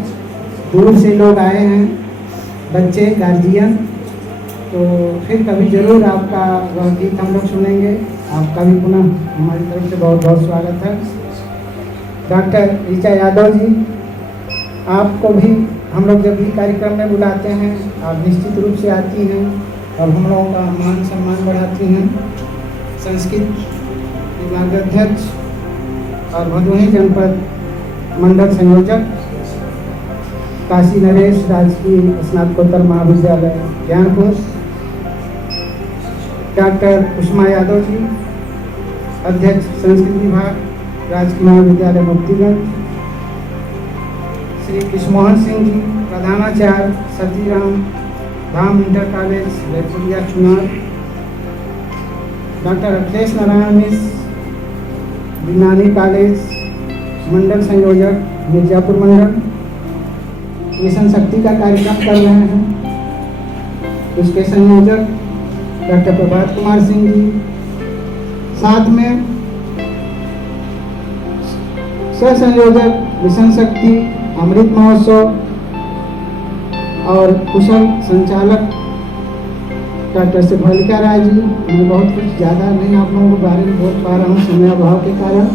दूर से लोग आए हैं, बच्चे, गार्जियन, तो फिर कभी ज़रूर आपका वह गीत हम लोग सुनेंगे। आपका भी पुनः हमारी तरफ से बहुत बहुत स्वागत है। डॉक्टर ऋचा यादव जी, आपको भी हम लोग जब भी कार्यक्रम में बुलाते हैं आप निश्चित रूप से आती हैं और हम लोगों का मान सम्मान बढ़ाती हैं। संस्कृत विभागाध्यक्ष और भदोही जनपद मंडल संयोजक, काशी नरेश राजकीय स्नातकोत्तर महाविद्यालय ज्ञानपुर। डॉक्टर उष्मा यादव जी, अध्यक्ष संस्कृत विभाग राजकीय महाविद्यालय मुक्तिगंज। श्री कृष्णमोहन सिंह जी, प्रधानाचार्य Satiram Dham inter college Repuria Chunar. Doctor Akhilesh Narayan Mishra, विज्ञानी कॉलेज मंडल संयोजक मिर्जापुर मंडल। मिशन शक्ति का कार्यक्रम कर रहे हैं, उसके संयोजक डॉक्टर प्रभात कुमार सिंह जी। साथ में सह संयोजक मिशन शक्ति अमृत महोत्सव और कुशल संचालक डॉक्टर शिवलिका राय जी। मैं बहुत कुछ ज़्यादा नहीं आप लोगों के बारे में बोल पा रहा हूँ समय अभाव के कारण।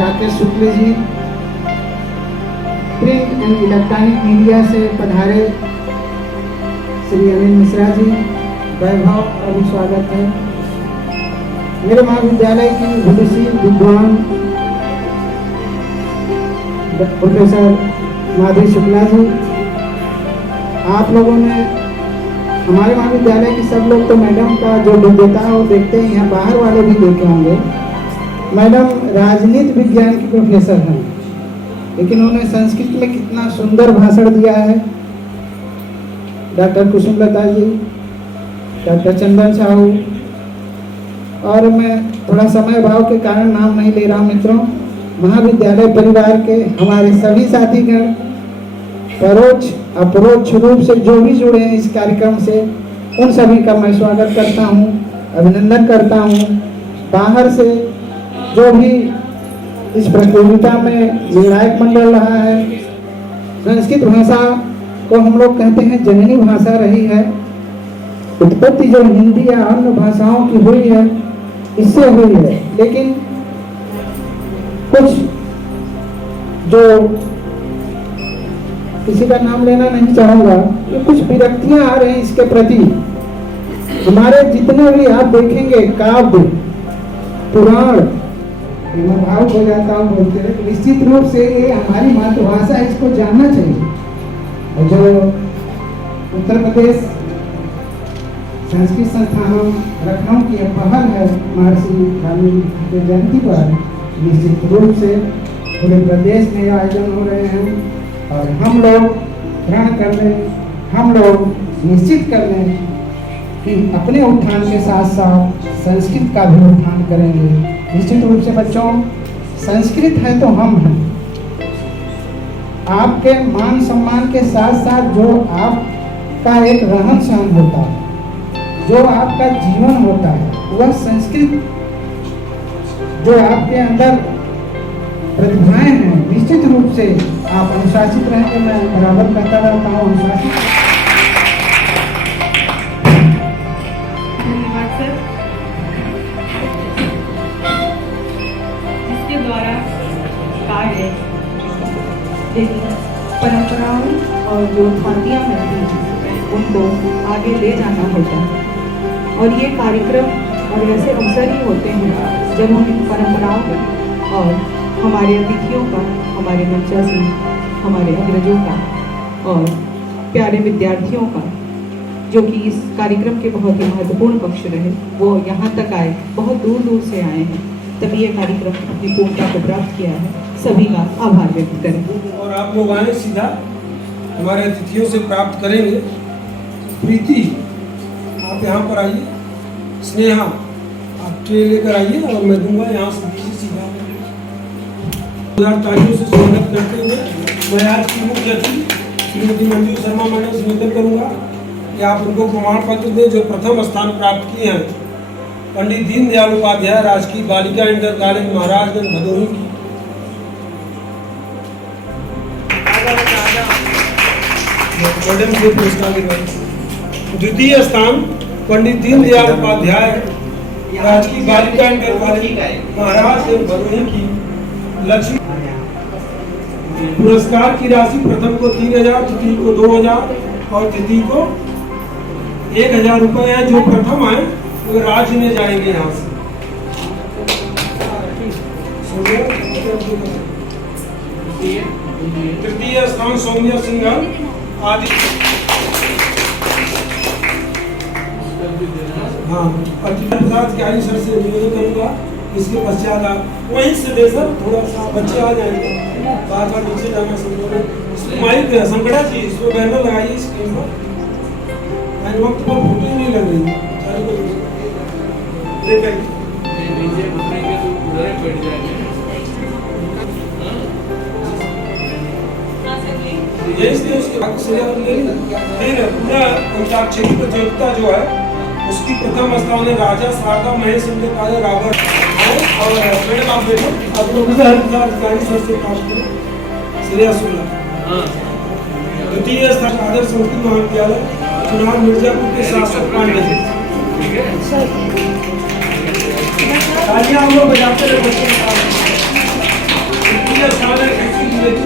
Rakesh Shukla ji, print and electronic media से पधारे श्री अनिल मिश्रा जी, वैभव का भी स्वागत है। मेरे महाविद्यालय की विदुषी विद्वान प्रोफेसर माधुरी शुक्ला जी, आप लोगों ने हमारे महाविद्यालय की सब लोग तो मैडम का जो दिव्यता है वो देखते हैं, यहाँ बाहर वाले भी देखे होंगे। मैडम राजनीति विज्ञान की प्रोफेसर हैं, लेकिन उन्होंने संस्कृत में कितना सुंदर भाषण दिया है। डॉक्टर कुसुमलता जी, डॉक्टर चंदन साहू, और मैं थोड़ा समय अभाव के कारण नाम नहीं ले रहा हूँ मित्रों। महाविद्यालय परिवार के हमारे सभी साथीगण परोक्ष अपरोक्ष रूप से जो भी जुड़े हैं इस कार्यक्रम से, उन सभी का मैं स्वागत करता हूँ, अभिनंदन करता हूँ। बाहर से जो भी इस प्रतियोगिता में निर्णायक मंडल रहा है। संस्कृत भाषा को हम लोग कहते हैं जननी भाषा रही है। उत्पत्ति जो हिंदी या अन्य भाषाओं की हुई है इससे हुई है, लेकिन कुछ जो किसी का नाम लेना नहीं चाहूंगा, ये कुछ विरक्तियां आ रही इसके प्रति। हमारे जितने भी आप देखेंगे काव्य पुराण, मैं भावुक हो जाता हूँ बोलते हैं, निश्चित रूप से ये हमारी मातृभाषा है, इसको जानना चाहिए। और जो उत्तर प्रदेश संस्कृत संस्थान लखनऊ की पहल है महर्षि वाल्मीकि की जयंती पर, निश्चित रूप से पूरे प्रदेश में आयोजन हो रहे हैं और हम लोग ग्रहण कर लें, हम लोग निश्चित कर लें कि अपने उत्थान के साथ साथ संस्कृत का भी उत्थान करेंगे। निश्चित रूप से बच्चों, संस्कृत है तो हम हैं। आपके मान सम्मान के साथ साथ जो आपका एक रहन सहन होता है, जो आपका जीवन होता है, वह संस्कृत जो आपके अंदर प्रतिभाएं हैं, निश्चित रूप से आप अनुशासित रहेंगे। मैं बराबर कहता रहता हूँ अनुशासित। धन्यवाद सर। जिसके द्वारा कार्य परंपराओं और जो खातियाँ मिलती हैं उनको आगे ले जाना होता है, और ये कार्यक्रम और ऐसे अवसर ही होते हैं जब हम इन परंपराओं का और हमारे अतिथियों का, हमारे मंचस्वी, हमारे अग्रजों का और प्यारे विद्यार्थियों का, जो कि इस कार्यक्रम के बहुत ही महत्वपूर्ण पक्ष रहे, वो यहाँ तक आए, बहुत दूर दूर से आए हैं, तभी ये कार्यक्रम अपनी पूर्णता को प्राप्त किया है। सभी का आभार व्यक्त करें। और आप लोग आए सीधा हमारे अतिथियों से प्राप्त करेंगे। प्रीति, आप यहाँ पर आइए। स्नेहा, आप ट्रे लेकर आइए और मैं दूंगा यहाँ से दीजिए सीधा। तालियों से स्वागत करते हुए मैं आज की मुख्य अतिथि श्रीमती मंजू शर्मा मैडम से निवेदन करूँगा कि आप उनको प्रमाण पत्र दें जो प्रथम स्थान प्राप्त किए हैं। पंडित दीनदयाल उपाध्याय राजकीय बालिका इंटर कॉलेज महाराजगंज भदोही की। मैडम से पुरस्कार दिलवाएं। द्वितीय स्थान पंडित दीनदयाल उपाध्याय राजकीय बालिका इंटर कॉलेज महाराजगंज भदोही की लक्ष्मी। पुरस्कार की राशि प्रथम को 3000, द्वितीय को 2000 और तृतीय को 1000 रुपए है। जो प्रथम है वो राज्य में जाएंगे यहाँ से। तृतीय स्थान सौम्या सिंघल आदि। हाँ, प्रसाद त्यागी सर से निवेदन करूंगा। इसके पश्चात आप वहीं से दे सर, थोड़ा सा बच्चे आ जाएंगे, बार बार नीचे जाना संभव। माइक संकटा जी, इसमें बैनर लगाइए स्क्रीन पर। वक्त पर फोटो ही नहीं लग रही। पूरा अंताक्षरी प्रतियोगिता जो है उसकी प्रथम स्थान है राजा शारदा महेश इंद्र रावत और मैडम आप देखो आप लोग अधिकारी सर से प्राप्त करो। श्रेया शुक्ला। द्वितीय स्थान आदर्श संस्कृत महाविद्यालय चुनाव मिर्जापुर के शासक पांडे जी। तालियां हम लोग बजाते रहे बच्चे के साथ। तृतीय स्थान है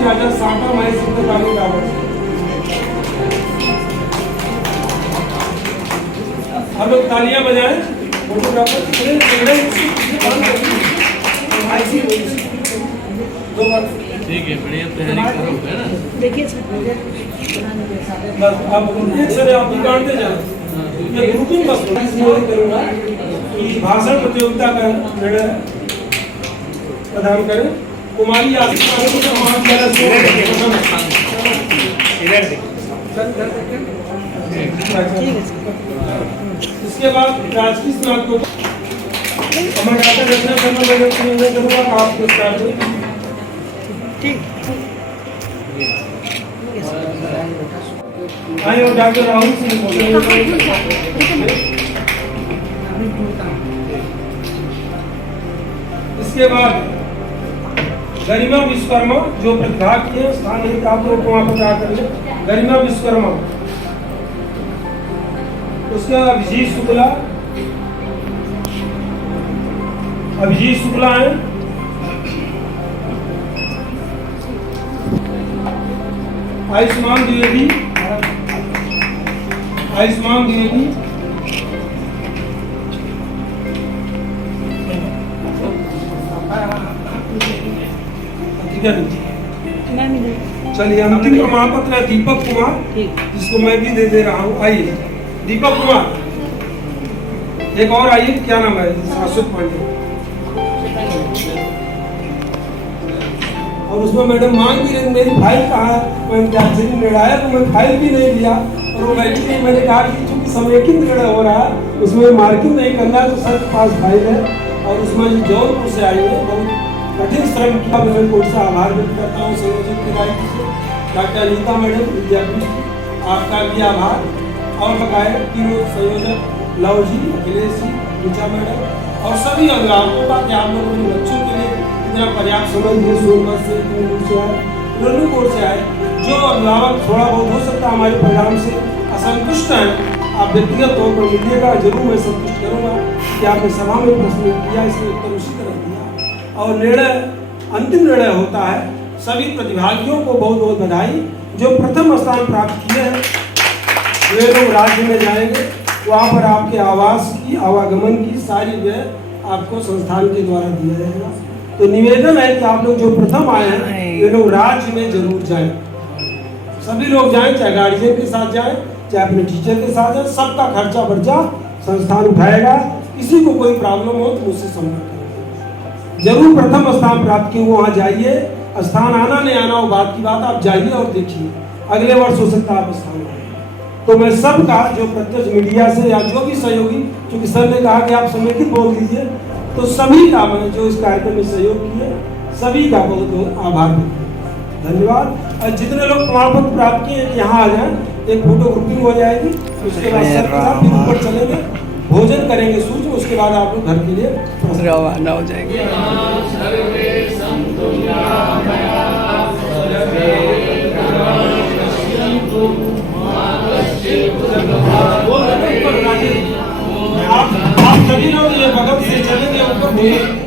राजा शारदा महेश इंद्र रावत। हम लोग तालियां बजाएं। फोटोग्राफर ठीक है, बढ़िया तैयारी करो है ना। देखिए आप एक सर आप काटते जाए। मैं ग्रुपिंग बस करूँगा कि भाषण प्रतियोगिता का निर्णय प्रदान करें। कुमारी आशीष इसके बाद राजकीय स्नातक मैं डॉक्टर रचना शर्मा मैडम से निवेदन करूँगा आप पुरस्कार दें। आए और डॉक्टर राहुल सिंह। इसके बाद गरिमा विश्वकर्मा जो प्रतिभाग किए स्थान नहीं प्राप्त हो वहाँ पर जाकर ले गरिमा विश्वकर्मा। उसके बाद अभिजीत शुक्ला, अभिजीत शुक्ला है। आयुष्मान द्विवेदी, आयुष्मान द्विवेदी। चलिए अंतिम प्रमाण पत्र है दीपक कुमार, जिसको मैं भी दे रहा हूँ। आइए दीपक कुमार। एक और आइए, क्या नाम है? शाश्वत पांडे। और उसमें मैडम मांग भी रही मेरी फाइल कहाँ है, मैं दार्जिलिंग निर्णय तो मैं फाइल भी नहीं लिया और वो बैठी नहीं। मैंने कहा कि चूंकि समेकित निर्णय हो रहा है उसमें मार्किंग नहीं करना है, तो सर के पास फाइल है और उसमें जौनपुर से आई है। बहुत कठिन श्रम किया, मैं कोर्ट से आभार व्यक्त करता हूँ संयोजक के दायित्व से डॉक्टर अनीता मैडम विद्यापीठ, आपका भी आभार। और बकाया तीनों संयोजक लव जी, अखिलेश जी, ऋचा मैडम और सभी अभिभावकों का कि आप लोग अपने बच्चों के लिए इतना पर्याप्त समय दिए। सोनभद्र से, दूर से आए, रनुपुर से आए। जो अभिभावक थोड़ा बहुत हो सकता है हमारे परिणाम से असंतुष्ट हैं, आप व्यक्तिगत तौर पर मिलिएगा, जरूर मैं संतुष्ट करूँगा कि आपने सभा में प्रश्न किया, इसके उत्तर उसी तरह दिया और निर्णय अंतिम निर्णय होता है। सभी प्रतिभागियों को बहुत बहुत बधाई। जो प्रथम स्थान प्राप्त किए हैं वे लोग राज्य में जाएंगे, वहाँ पर आपके आवास की, आवागमन की सारी व्यय आपको संस्थान के द्वारा दिया जाएगा। तो निवेदन है कि आप लोग जो प्रथम आए हैं वे लोग राज्य में जरूर जाएं। सभी लोग जाएं, चाहे गार्जियन के साथ जाएं, चाहे अपने टीचर के साथ जाएं। सबका खर्चा बर्चा संस्थान उठाएगा। किसी को कोई प्रॉब्लम हो तो मुझसे संपर्क करें। जरूर प्रथम स्थान प्राप्त किए वहाँ जाइए। स्थान आना नहीं आना वो बात की बात, आप जाइए और देखिए। अगले वर्ष हो सकता है आप स्थान आए। तो मैं सबका जो प्रत्यक्ष मीडिया से या जो भी सहयोगी, क्योंकि सर ने कहा कि आप समेकित बोल दीजिए, तो सभी का मैंने जो इस कार्यक्रम में सहयोग किए सभी का बहुत बहुत आभार, धन्यवाद। और जितने लोग प्रमाण पत्र प्राप्त किए यहाँ आ जाएं, एक फोटो ग्रुपिंग हो जाएगी। उसके बाद सर के साथ फिर ऊपर चलेंगे, भोजन करेंगे सूच, उसके बाद आप लोग घर के लिए रवाना हो जाएंगे। आप सभी लोग ये भगत से चलेंगे ऊपर।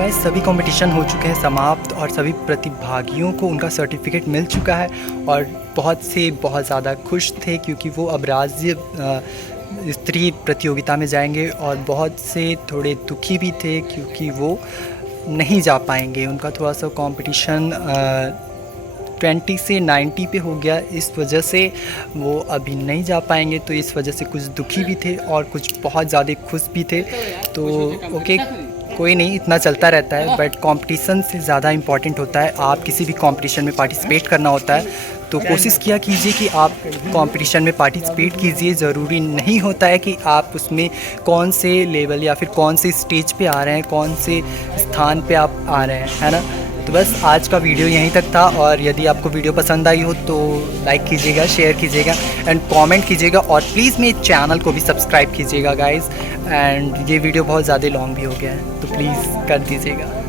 गाइस सभी कंपटीशन हो चुके हैं समाप्त और सभी प्रतिभागियों को उनका सर्टिफिकेट मिल चुका है और बहुत से बहुत ज़्यादा खुश थे क्योंकि वो अब राज्य स्तरीय प्रतियोगिता में जाएंगे और बहुत से थोड़े दुखी भी थे क्योंकि वो नहीं जा पाएंगे। उनका थोड़ा सा कंपटीशन 20 से 90 पे हो गया, इस वजह से वो अभी नहीं जा पाएंगे। तो इस वजह से कुछ दुखी भी थे और कुछ बहुत ज़्यादा खुश भी थे। तो ओके, कोई नहीं, इतना चलता रहता है। बट कंपटीशन से ज़्यादा इम्पॉर्टेंट होता है, आप किसी भी कंपटीशन में पार्टिसिपेट करना होता है तो कोशिश किया कीजिए कि आप कंपटीशन में पार्टिसिपेट कीजिए। ज़रूरी नहीं होता है कि आप उसमें कौन से लेवल या फिर कौन से स्टेज पे आ रहे हैं, कौन से स्थान पे आप आ रहे हैं, है ना। तो बस आज का वीडियो यहीं तक था और यदि आपको वीडियो पसंद आई हो तो लाइक कीजिएगा, शेयर कीजिएगा एंड कमेंट कीजिएगा और प्लीज़ मेरे चैनल को भी सब्सक्राइब कीजिएगा गाइस। एंड ये वीडियो बहुत ज़्यादा लॉन्ग भी हो गया है तो प्लीज़ कर दीजिएगा।